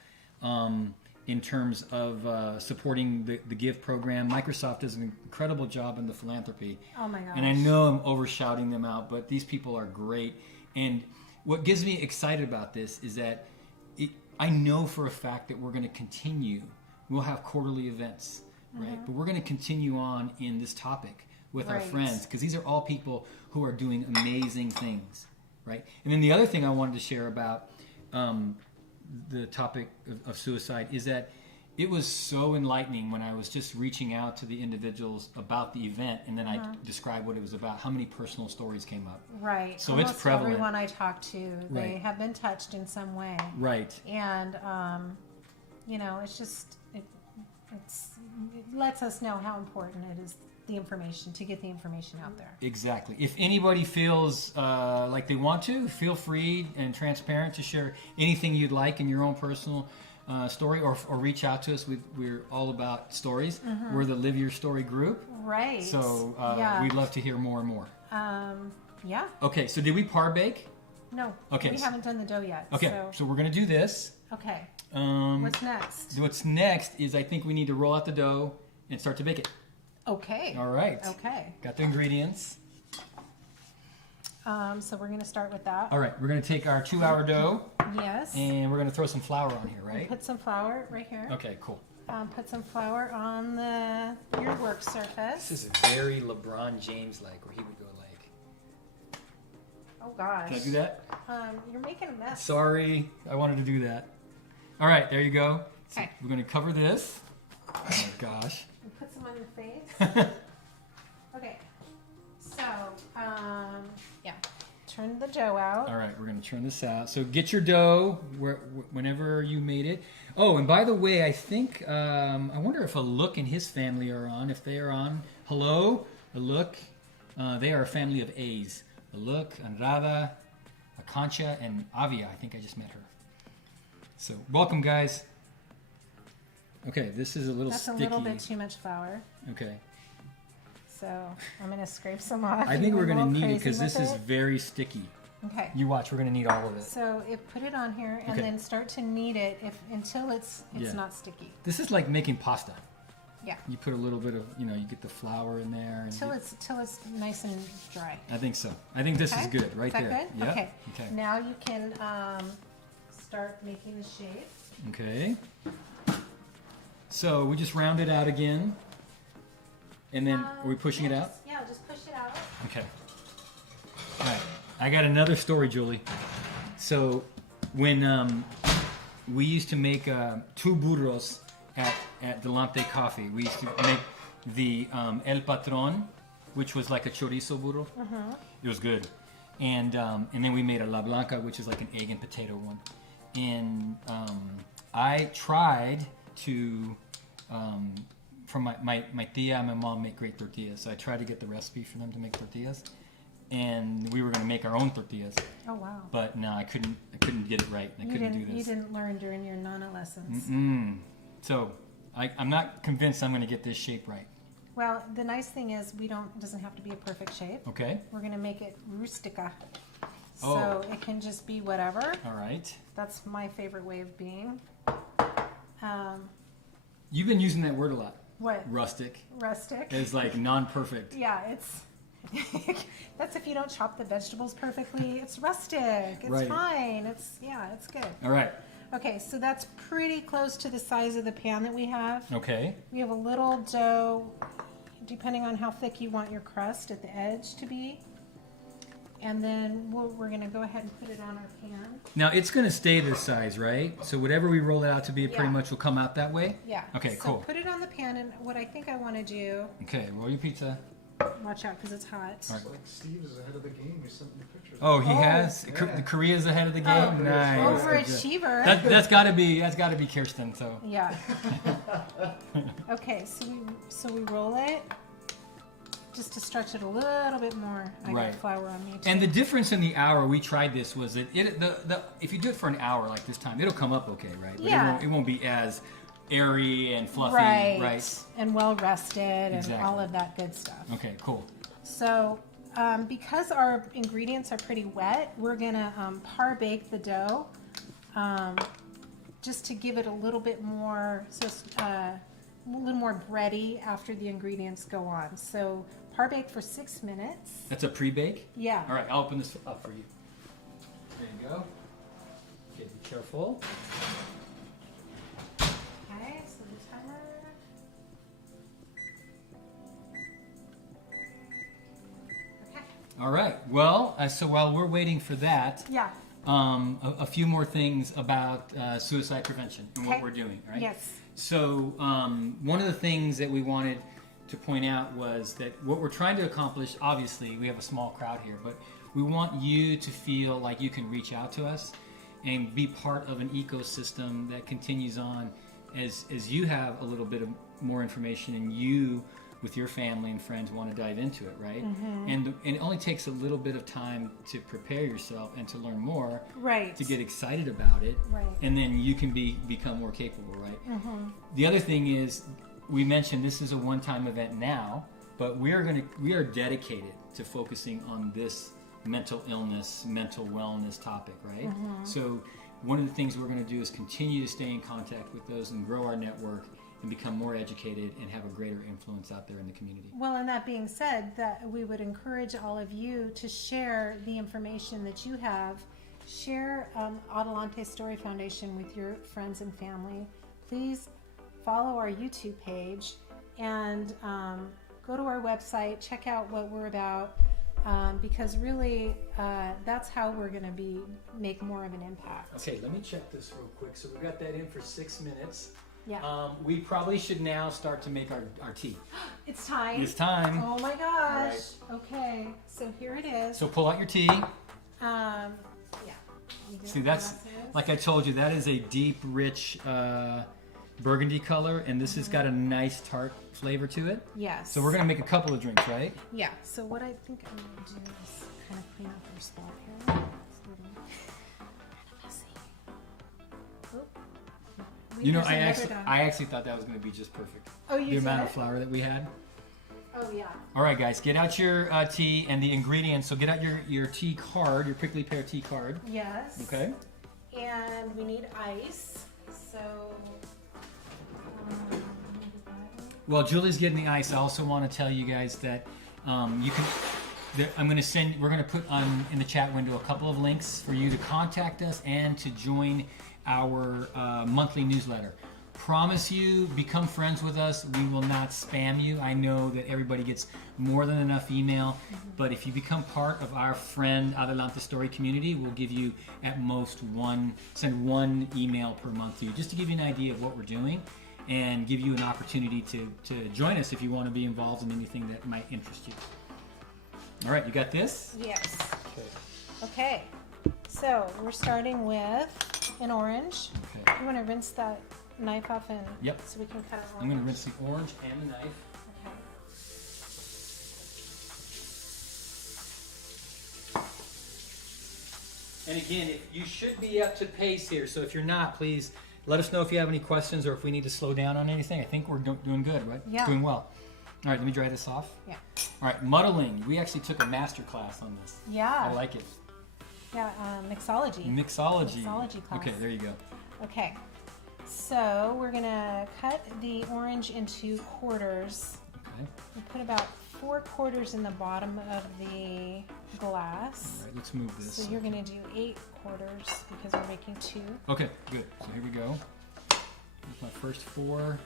in terms of supporting the Give program. Microsoft does an incredible job in the philanthropy. Oh my gosh. And I know I'm overshouting them out, but these people are great. And what gets me excited about this is that I know for a fact that we're going to continue. We'll have quarterly events, right? But we're going to continue on in this topic with our Right. friends because these are all people who are doing amazing things, right? And then the other thing I wanted to share about the topic of suicide is that it was so enlightening when I was just reaching out to the individuals about the event, and then I described what it was about, how many personal stories came up. Right. So it's Almost prevalent. Everyone I talk to, they Right. have been touched in some way. Right. And it's just it lets us know how important it is, the information, to get the information out there. Exactly. If anybody feels like they want to, feel free and transparent to share anything you'd like in your own personal story, or reach out to us. We're all about stories. We're the Live Your Story group. Right. So yeah. we'd love to hear more and more. Yeah. Okay, so did we par bake? No. Okay, We so- haven't done the dough yet. Okay, so we're going to do this. Okay. Um, What's next? What's next is I think we need to roll out the dough and start to bake it. Okay. All right. Okay. Got the ingredients. So we're going to start with that. All right, we're going to take our 2-hour dough Yes. and we're going to throw some flour on here, right? Put some flour right here. Okay, cool. Put some flour on your work surface. This is very LeBron James like, where he would go like. Oh gosh. Can I do that? You're making a mess. Sorry, I wanted to do that. All right, there you go. So Okay. we're going to cover this. Oh my gosh. You put some on your face. Okay. So, yeah. Turn the dough out. All right, we're going to turn this out. So get your dough whenever you made it. Oh, and by the way, I think, I wonder if Aluk and his family are on. If they are on, hello, Aluk. They are a family of A's. Aluk, Anrada, Akancha, and Avia. I think I just met her. So welcome, guys. Okay, this is a little That's sticky. a little bit too much flour. Okay. So I'm going to scrape some off. I think we're going to need it crazy because this with is it. very sticky. Okay. You watch, we're going to need all of it. So put it on here and Okay. then start to knead it until it's Yeah. not sticky. This is like making pasta. Yeah. You put a little bit of, you get the flour in there. And Till it's nice and dry. I think so. I think this is Okay? good right Is that there. good? Yep. Okay. Okay. Now you can start making the shape. Okay. So we just round it out again. And then are we pushing it out? Yeah, just push it out. Okay. All right. I got another story, Julie. So when we used to make 2 burros at Adelante Coffee, we used to make the El Patron, which was like a chorizo burro. It was good. And then we made a La Blanca, which is like an egg and potato one. And I tried to, from my tia and my mom make great tortillas. So I tried to get the recipe for them to make tortillas. And we were going to make our own tortillas. Oh wow. But no, I couldn't get it right. I couldn't do You this. didn't learn during your Nana lessons. So I'm not convinced I'm going to get this shape right. Well, the nice thing is it doesn't have to be a perfect shape. Okay. We're going to make it rustica. Oh. So it can just be whatever. All right. That's my favorite way of being. You've been using that word a lot. What? Rustic. Rustic. It's like non-perfect. Yeah, it's That's if you don't chop the vegetables perfectly. It's rustic. It's Right. fine. It's good. All right. Okay, so that's pretty close to the size of the pan that we have. Okay. We have a little dough, depending on how thick you want your crust at the edge to be. And then we're going to go ahead and put it on our pan. Now it's going to stay this size, right? So whatever we roll it out to be, it pretty Yeah. much will come out that way? Yeah. Okay, so cool. put it on the pan, and what I think I want to do, Okay, roll your pizza. watch out because it's hot. All right. It's like Steve is ahead of the game. He sent me pictures. Oh, he Oh, has? yeah. Korea's ahead of the game? Oh, Nice. Overachiever. That's got to be Kirsten, so. Yeah. Okay, so we roll it just to stretch it a little bit more. I Right. got flour on me too. And the difference in the hour we tried this was that if you do it for an hour like this time, it'll come up okay, right? But Yeah. it won't be as airy and fluffy, right? And well rested and Exactly. all of that good stuff. Okay, cool. So because our ingredients are pretty wet, we're gonna par bake the dough just to give it a little bit more, a little more bready after the ingredients go on. So par bake for 6 minutes. That's a pre-bake? Yeah. All right, I'll open this up for you. There you go. Okay, be careful. Okay, so the timer. Okay. All right, well, so while we're waiting for that, Yeah. a few more things about suicide prevention and what Okay. we're doing, right? Yes. So one of the things that we wanted to point out was that what we're trying to accomplish, obviously, we have a small crowd here, but we want you to feel like you can reach out to us and be part of an ecosystem that continues on as you have a little bit of more information and you with your family and friends want to dive into it, right? And it only takes a little bit of time to prepare yourself and to learn more, Right. to get excited about it, Right. and then you can become more capable, right? The other thing is, we mentioned this is a one-time event now, but we are dedicated to focusing on this mental illness, mental wellness topic, right? So one of the things we're going to do is continue to stay in contact with those and grow our network and become more educated and have a greater influence out there in the community. Well, and that being said, that we would encourage all of you to share the information that you have. Share Adelante Story Foundation with your friends and family. Please follow our YouTube page and go to our website, check out what we're about, because really that's how we're going to make more of an impact. Okay, let me check this real quick. So we got that in for 6 minutes. Yeah. We probably should now start to make our tea. It's time. It's time. Oh my gosh. Okay, so here it is. So pull out your tea. Yeah. You get See, that's, glasses. like I told you, that is a deep, rich burgundy color, and this has got a nice tart flavor to it. Yes. So we're going to make a couple of drinks, right? Yeah. So what I think I'm going to do is kind of clean up our spot here. It's a little messy. Oop. You know, There's another done. I actually thought that was going to be just perfect. Oh, you The did? amount of flour that we had. Oh, yeah. All right, guys, get out your tea and the ingredients. So get out your tea card, your prickly pear tea card. Yes. Okay. And we need ice. So. Well, Julie's getting the ice. I also want to tell you guys that you can. I'm going to send. We're going to put in the chat window a couple of links for you to contact us and to join our monthly newsletter. Promise you, become friends with us. We will not spam you. I know that everybody gets more than enough email, but if you become part of our friend Adelante Story community, we'll give you at most send one email per month to you, just to give you an idea of what we're doing and give you an opportunity to join us if you want to be involved in anything that might interest you. All right, you got this? Yes. Okay. So we're starting with an orange. Okay. You want to rinse that knife off and Yep. so we can cut it off. I'm going to rinse the orange and the knife. Okay. And again, you should be up to pace here, so if you're not, please let us know if you have any questions or if we need to slow down on anything. I think we're doing good, right? Yeah. Doing well. All right, let me dry this off. Yeah. All right, muddling. We actually took a master class on this. Yeah. I like it. Yeah. Mixology. Mixology. Mixology class. Okay, there you go. Okay. So we're gonna cut the orange into quarters. Okay. We put about 4/4 in the bottom of the glass. All right, let's move this. So you're going to do 8/4 because we're making 2. Okay, good. So here we go. Here's my first 4.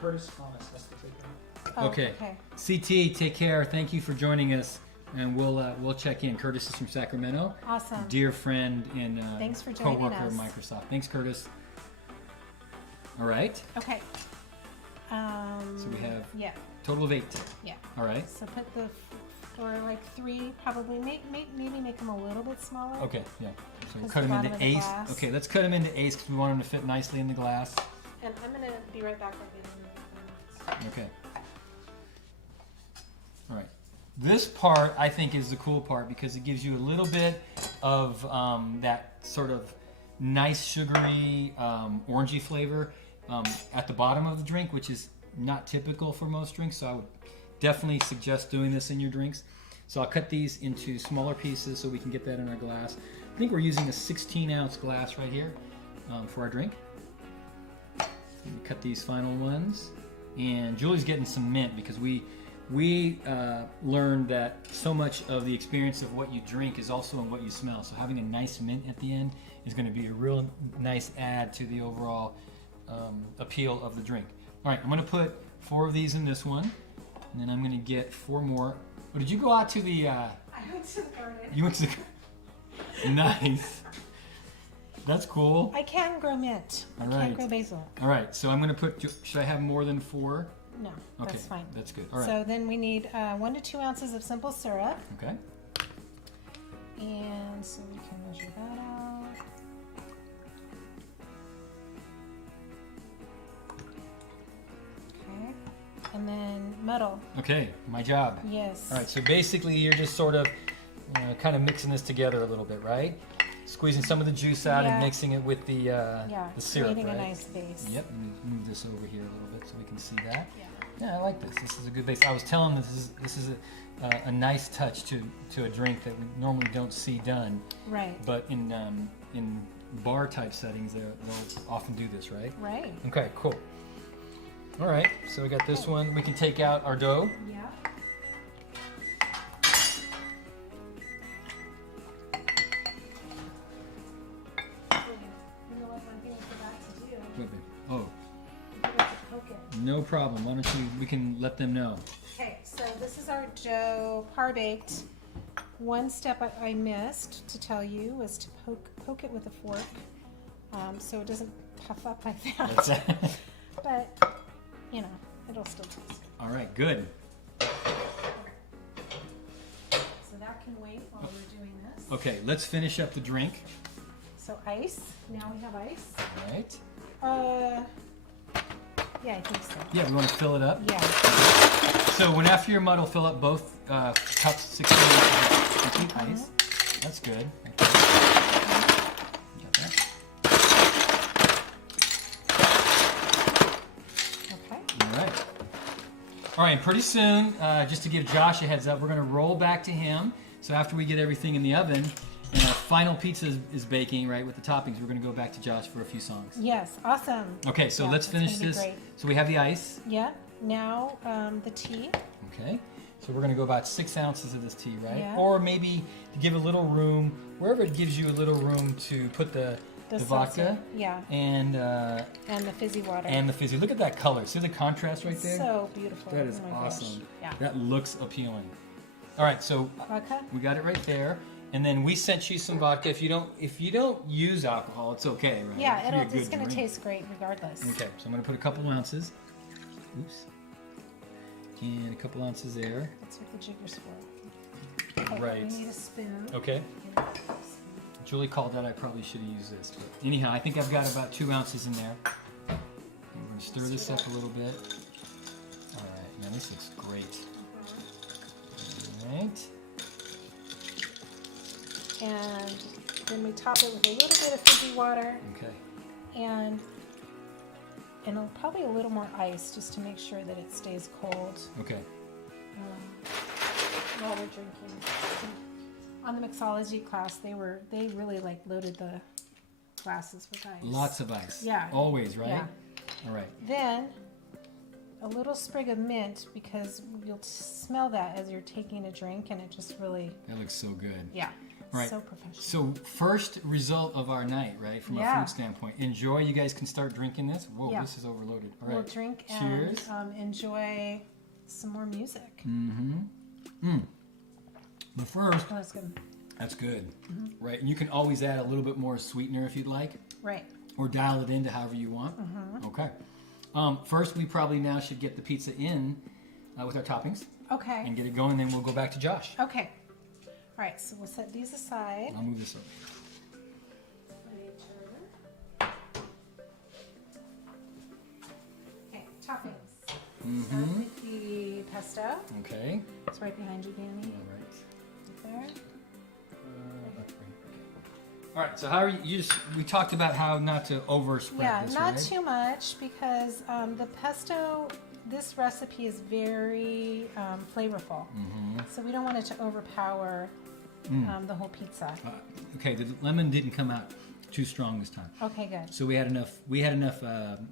Curtis Thomas has to take it. Oh, Okay. okay. CT, take care. Thank you for joining us, and we'll check in. Curtis is from Sacramento. Awesome. Dear friend and Thanks for joining coworker us. of Microsoft. Thanks, Curtis. All right. Okay. So we have Yeah. total of 8. Yeah. All right. So put or like 3, probably maybe make them a little bit smaller. Okay. Yeah. So we'll Just cut the them bottom into of the eighths. glass. Okay, let's cut them into eighths because we want them to fit nicely in the glass. And I'm gonna be right back. Okay. All right. This part I think is the cool part because it gives you a little bit of that sort of nice sugary orangey flavor at the bottom of the drink, which is not typical for most drinks. So I would definitely suggest doing this in your drinks. So I'll cut these into smaller pieces so we can get that in our glass. I think we're using a 16-ounce glass right here for our drink. Cut these final ones. And Julie's getting some mint because we learned that so much of the experience of what you drink is also in what you smell. So having a nice mint at the end is going to be a real nice add to the overall appeal of the drink. All right, I'm going to put 4 of these in this one, and then I'm going to get 4 more. Oh, did you go out to the? I went to the garden. You went to the. Nice. That's cool. I can grow mint. I All can't right. grow basil. All right, so I'm going to put. Should I have more than 4? No, Okay, that's fine. That's good. All right. So then we need 1 to 2 ounces of simple syrup, Okay. and so we can measure that out. Okay, and then muddle. Okay, my job. Yes. All right, so basically you're just sort of kind of mixing this together a little bit, right? Squeezing some of the juice out and Yeah. mixing it with the Yeah, syrup, creating right? a nice base. Yep, let me move this over here a little bit so we can see that. Yeah. Yeah, I like this. This is a good base. I was telling them this is a nice touch to a drink that we normally don't see done, Right. but in bar type settings they'll often do this, right? Right. Okay, cool. All right, so we got this one. We can take out our dough. Yeah. You know what one thing I forgot to do? Wait, wait. Oh, I forgot to poke it. no problem. Why don't we can let them know. Okay, so this is our dough, par baked. One step I missed to tell you was to poke it with a fork, so it doesn't puff up like that. That's But you know, it'll still taste good. All right, good. So that can wait while we're doing this. Okay, let's finish up the drink. So ice. Now we have ice. All right. Yeah, I think so. Yeah, we want to fill it up. Yeah. So when after your mud will fill up both cups, 16 ounces of complete ice. That's good. Okay. Got that. Okay. All right. All right, pretty soon, just to give Josh a heads up, we're going to roll back to him. So after we get everything in the oven and our final pizza is baking, right, with the toppings, we're going to go back to Josh for a few songs. Yes. Awesome. Okay, so Yeah, let's it's finish gonna be this. great. So we have the ice. Yeah. Now the tea. Okay, so we're going to go about 6 ounces of this tea, right? Yeah. Or maybe to give a little room, wherever it gives you a little room to put the vodka seltzer. Yeah. and And the fizzy water. the fizzy. Look at that color. See the contrast right there? So beautiful. That is Oh my gosh. awesome. Yeah. That looks appealing. All right, so Vodka. we got it right there. And then we sent you some vodka. If you don't use alcohol, it's okay, right? Yeah, It can be a it's good going to drink. taste great regardless. Okay, so I'm going to put a couple ounces. Oops. And a couple ounces there. That's what the jigger's for. Okay, Right. We need a spoon. Okay. Julie called that. I probably should have used this. But anyhow, I think I've got about 2 ounces in there. And we're going to stir this up a little bit. All right. Now this looks great. All right. And then we top it with a little bit of fizzy water Okay. and probably a little more ice just to make sure that it stays cold Okay. while we're drinking. On the mixology class, they really like loaded the glasses with ice. Lots of ice. Yeah. Always, right? Yeah. All right. Then a little sprig of mint, because you'll smell that as you're taking a drink, and it just really, That looks so good. yeah, Right. so professional. So first result of our night, right? From a Yeah. food standpoint. Enjoy. You guys can start drinking this. Whoa, Yeah. this is overloaded. All We'll right. drink Cheers. and enjoy some more music. But first, Oh, that's good. that's good. Right. And you can always add a little bit more sweetener if you'd like, Right. or dial it into however you want. Okay. First, we probably now should get the pizza in with our toppings Okay. and get it going. Then we'll go back to Josh. Okay. All right, so we'll set these aside. I'll move this over. Okay, toppings. Start with the pesto. Okay. It's right behind you, Danny. All right. Right there. All right. So how are you? We talked about how not to overspread Yeah, this, not right? too much, because the pesto, this recipe is very flavorful. So we don't want it to overpower the whole pizza. Okay. The lemon didn't come out too strong this time, Okay, good. so we had enough. We had enough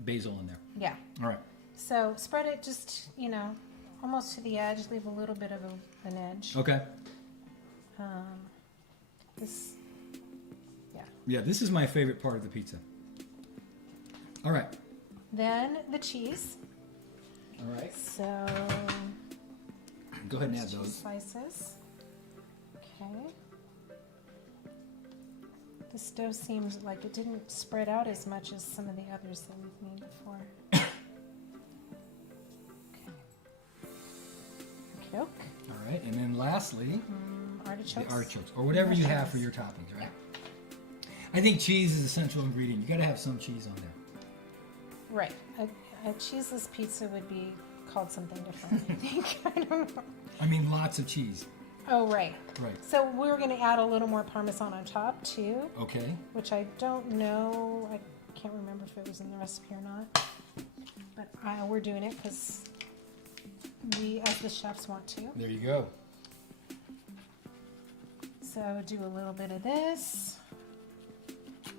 basil in there. Yeah. All right. So spread it just, almost to the edge. Leave a little bit of an edge. Okay. This, yeah. Yeah, this is my favorite part of the pizza. All right. Then the cheese. All right. So Go ahead and add cheese those. slices. Okay. This dough seems like it didn't spread out as much as some of the others that we've made before. Okay. Okey-doke. All right. And then lastly, Artichokes. the artichokes, or whatever you have for your toppings, right? I think cheese is an essential ingredient. You got to have some cheese on there. Right. A cheeseless pizza would be called something different, I think. I don't know. I mean, lots of cheese. Oh, right. Right. So we're going to add a little more Parmesan on top, too, Okay. which I don't know. I can't remember if it was in the recipe or not. But we're doing it because we, as the chefs, want to. There you go. So do a little bit of this.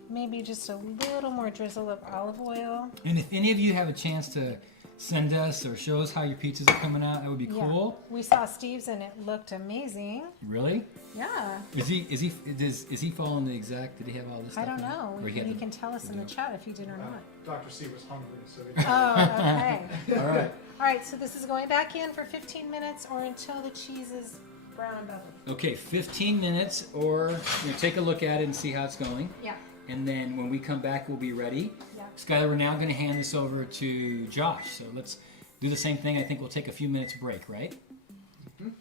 Maybe just a little more drizzle of olive oil. And if any of you have a chance to send us or show us how your pizzas are coming out, that would be cool. Yeah. We saw Steve's and it looked amazing. Really? Yeah. Is he following the exact? Did he have all this I stuff? don't in it? know. Or He had can tell us in the chat if he did or not. Dr. C was hungry, so he Oh, okay. All right. All right, so this is going back in for 15 minutes or until the cheese is brown and bubbly. Okay, 15 minutes, or take a look at it and see how it's going. Yeah. And then when we come back, we'll be ready. Yeah. Skylar, we're now going to hand this over to Josh. So let's do the same thing. I think we'll take a few minutes break, right?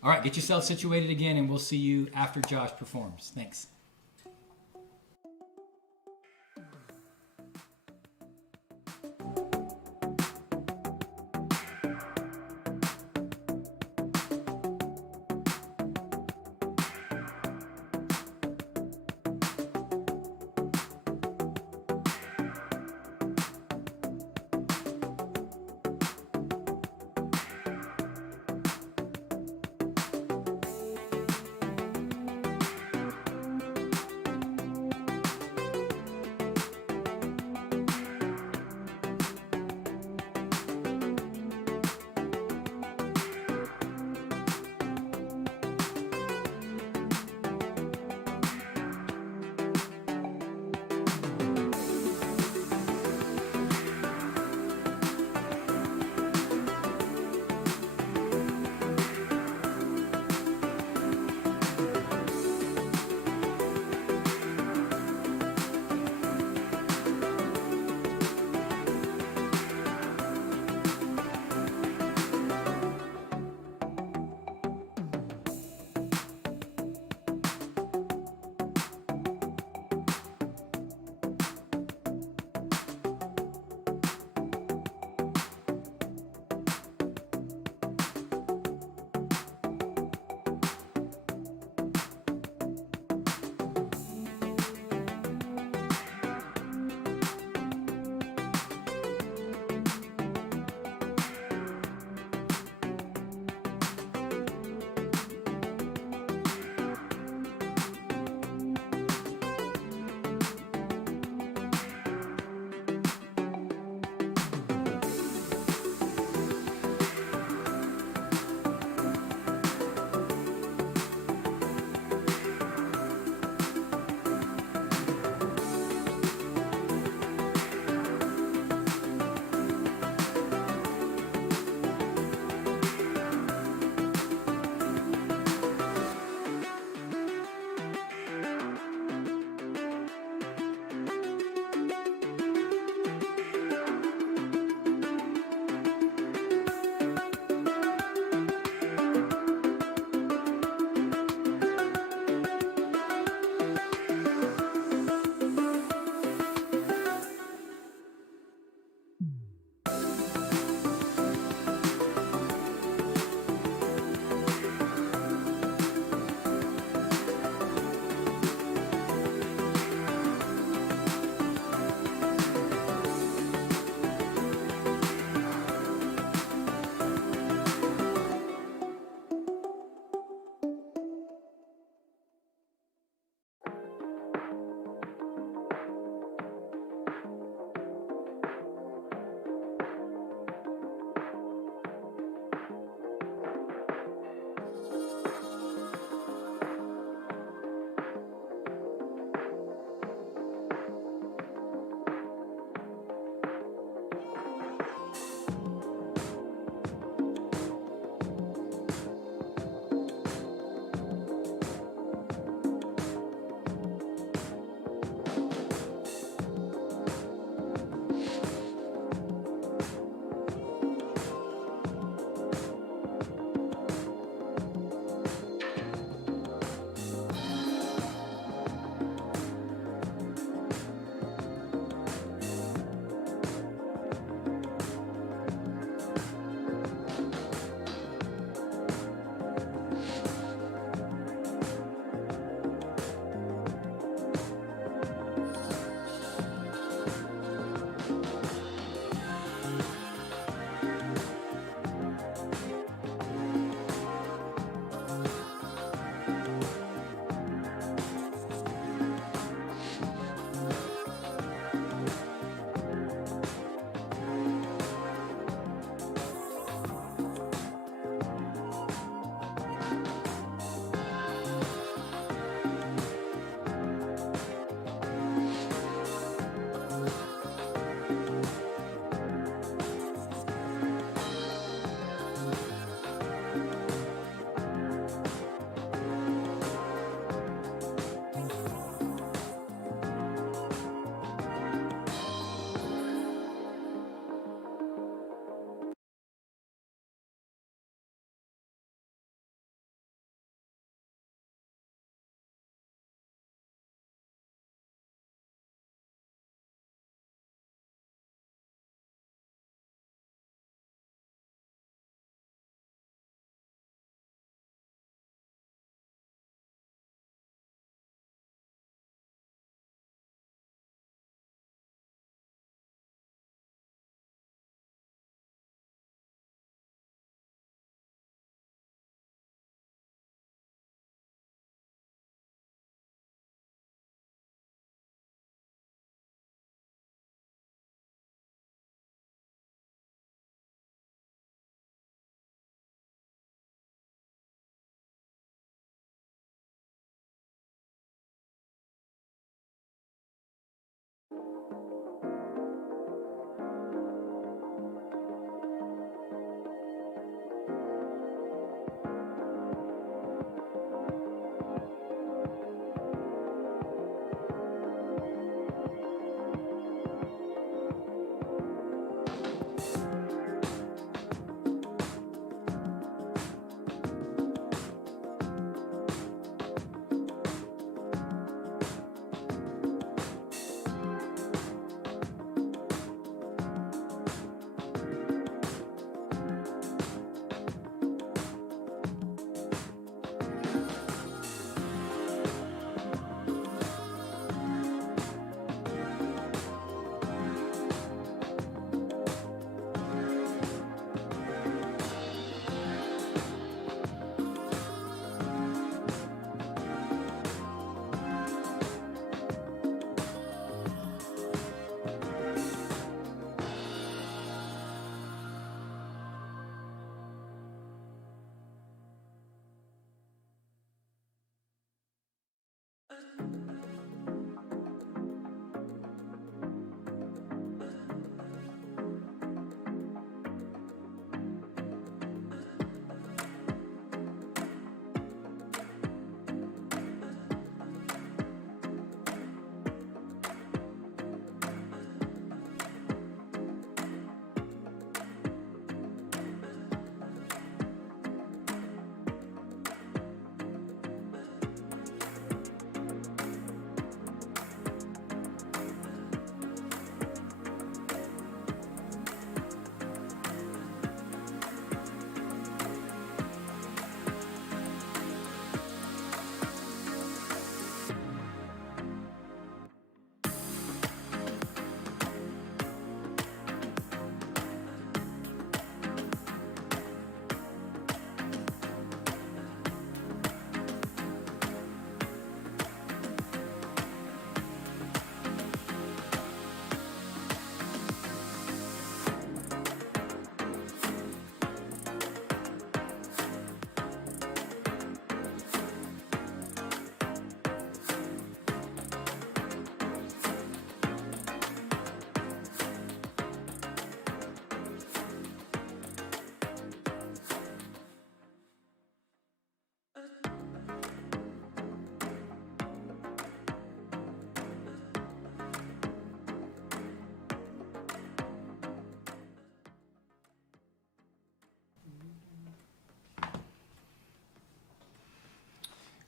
All right, get yourself situated again, and we'll see you after Josh performs. Thanks.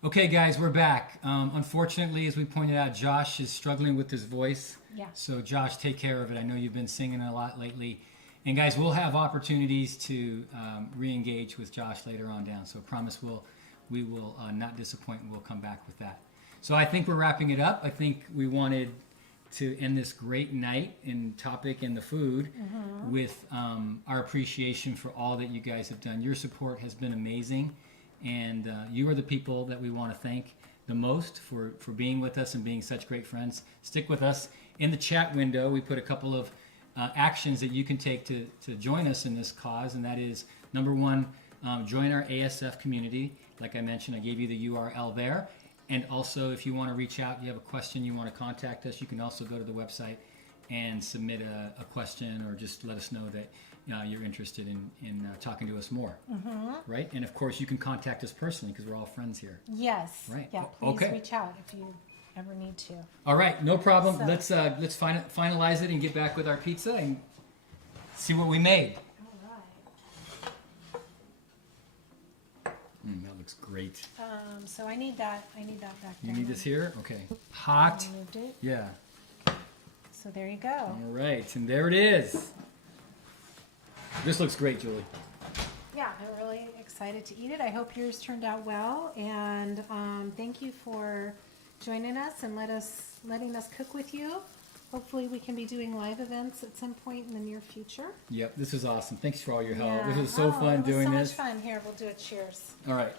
Okay, guys, we're back. Unfortunately, as we pointed out, Josh is struggling with his voice. Yeah. So, Josh, take care of it. I know you've been singing a lot lately. And, guys, we'll have opportunities to re-engage with Josh later on down. So, promise we will not disappoint, and we'll come back with that. So, I think we're wrapping it up. I think we wanted to end this great night and topic and the food with our appreciation for all that you guys have done. Your support has been amazing. And you are the people that we want to thank the most for being with us and being such great friends. Stick with us. In the chat window, we put a couple of actions that you can take to join us in this cause, and that is, number one, join our ASF community. Like I mentioned, I gave you the URL there. And also, if you want to reach out, you have a question, you want to contact us, you can also go to the website and submit a question, or just let us know that you're interested in talking to us more, right? And of course, you can contact us personally because we're all friends here. Yes. Right. Yeah. Please Okay. reach out if you ever need to. All right, no problem. So- Let's finalize it and get back with our pizza and see what we made. All right. That looks great. So I need that. I need that back You down. need this here? Okay. Hot. I moved it. Yeah. So there you go. All right, and there it is. This looks great, Julie. Yeah, I'm really excited to eat it. I hope yours turned out well, and thank you for joining us and letting us cook with you. Hopefully, we can be doing live events at some point in the near future. Yep, this is awesome. Thanks for all your help. Yeah. This was so fun doing so this. So much fun. Here, we'll do a cheers. All right.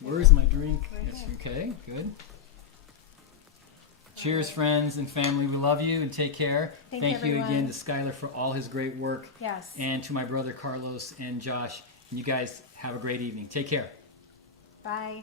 Where's my drink? Right Yes, here. okay, good. Cheers, friends and family. We love you and take care. Thank you everyone. again to Skylar for all his great work. Yes. And to my brother Carlos and Josh. You guys have a great evening. Take care. Bye.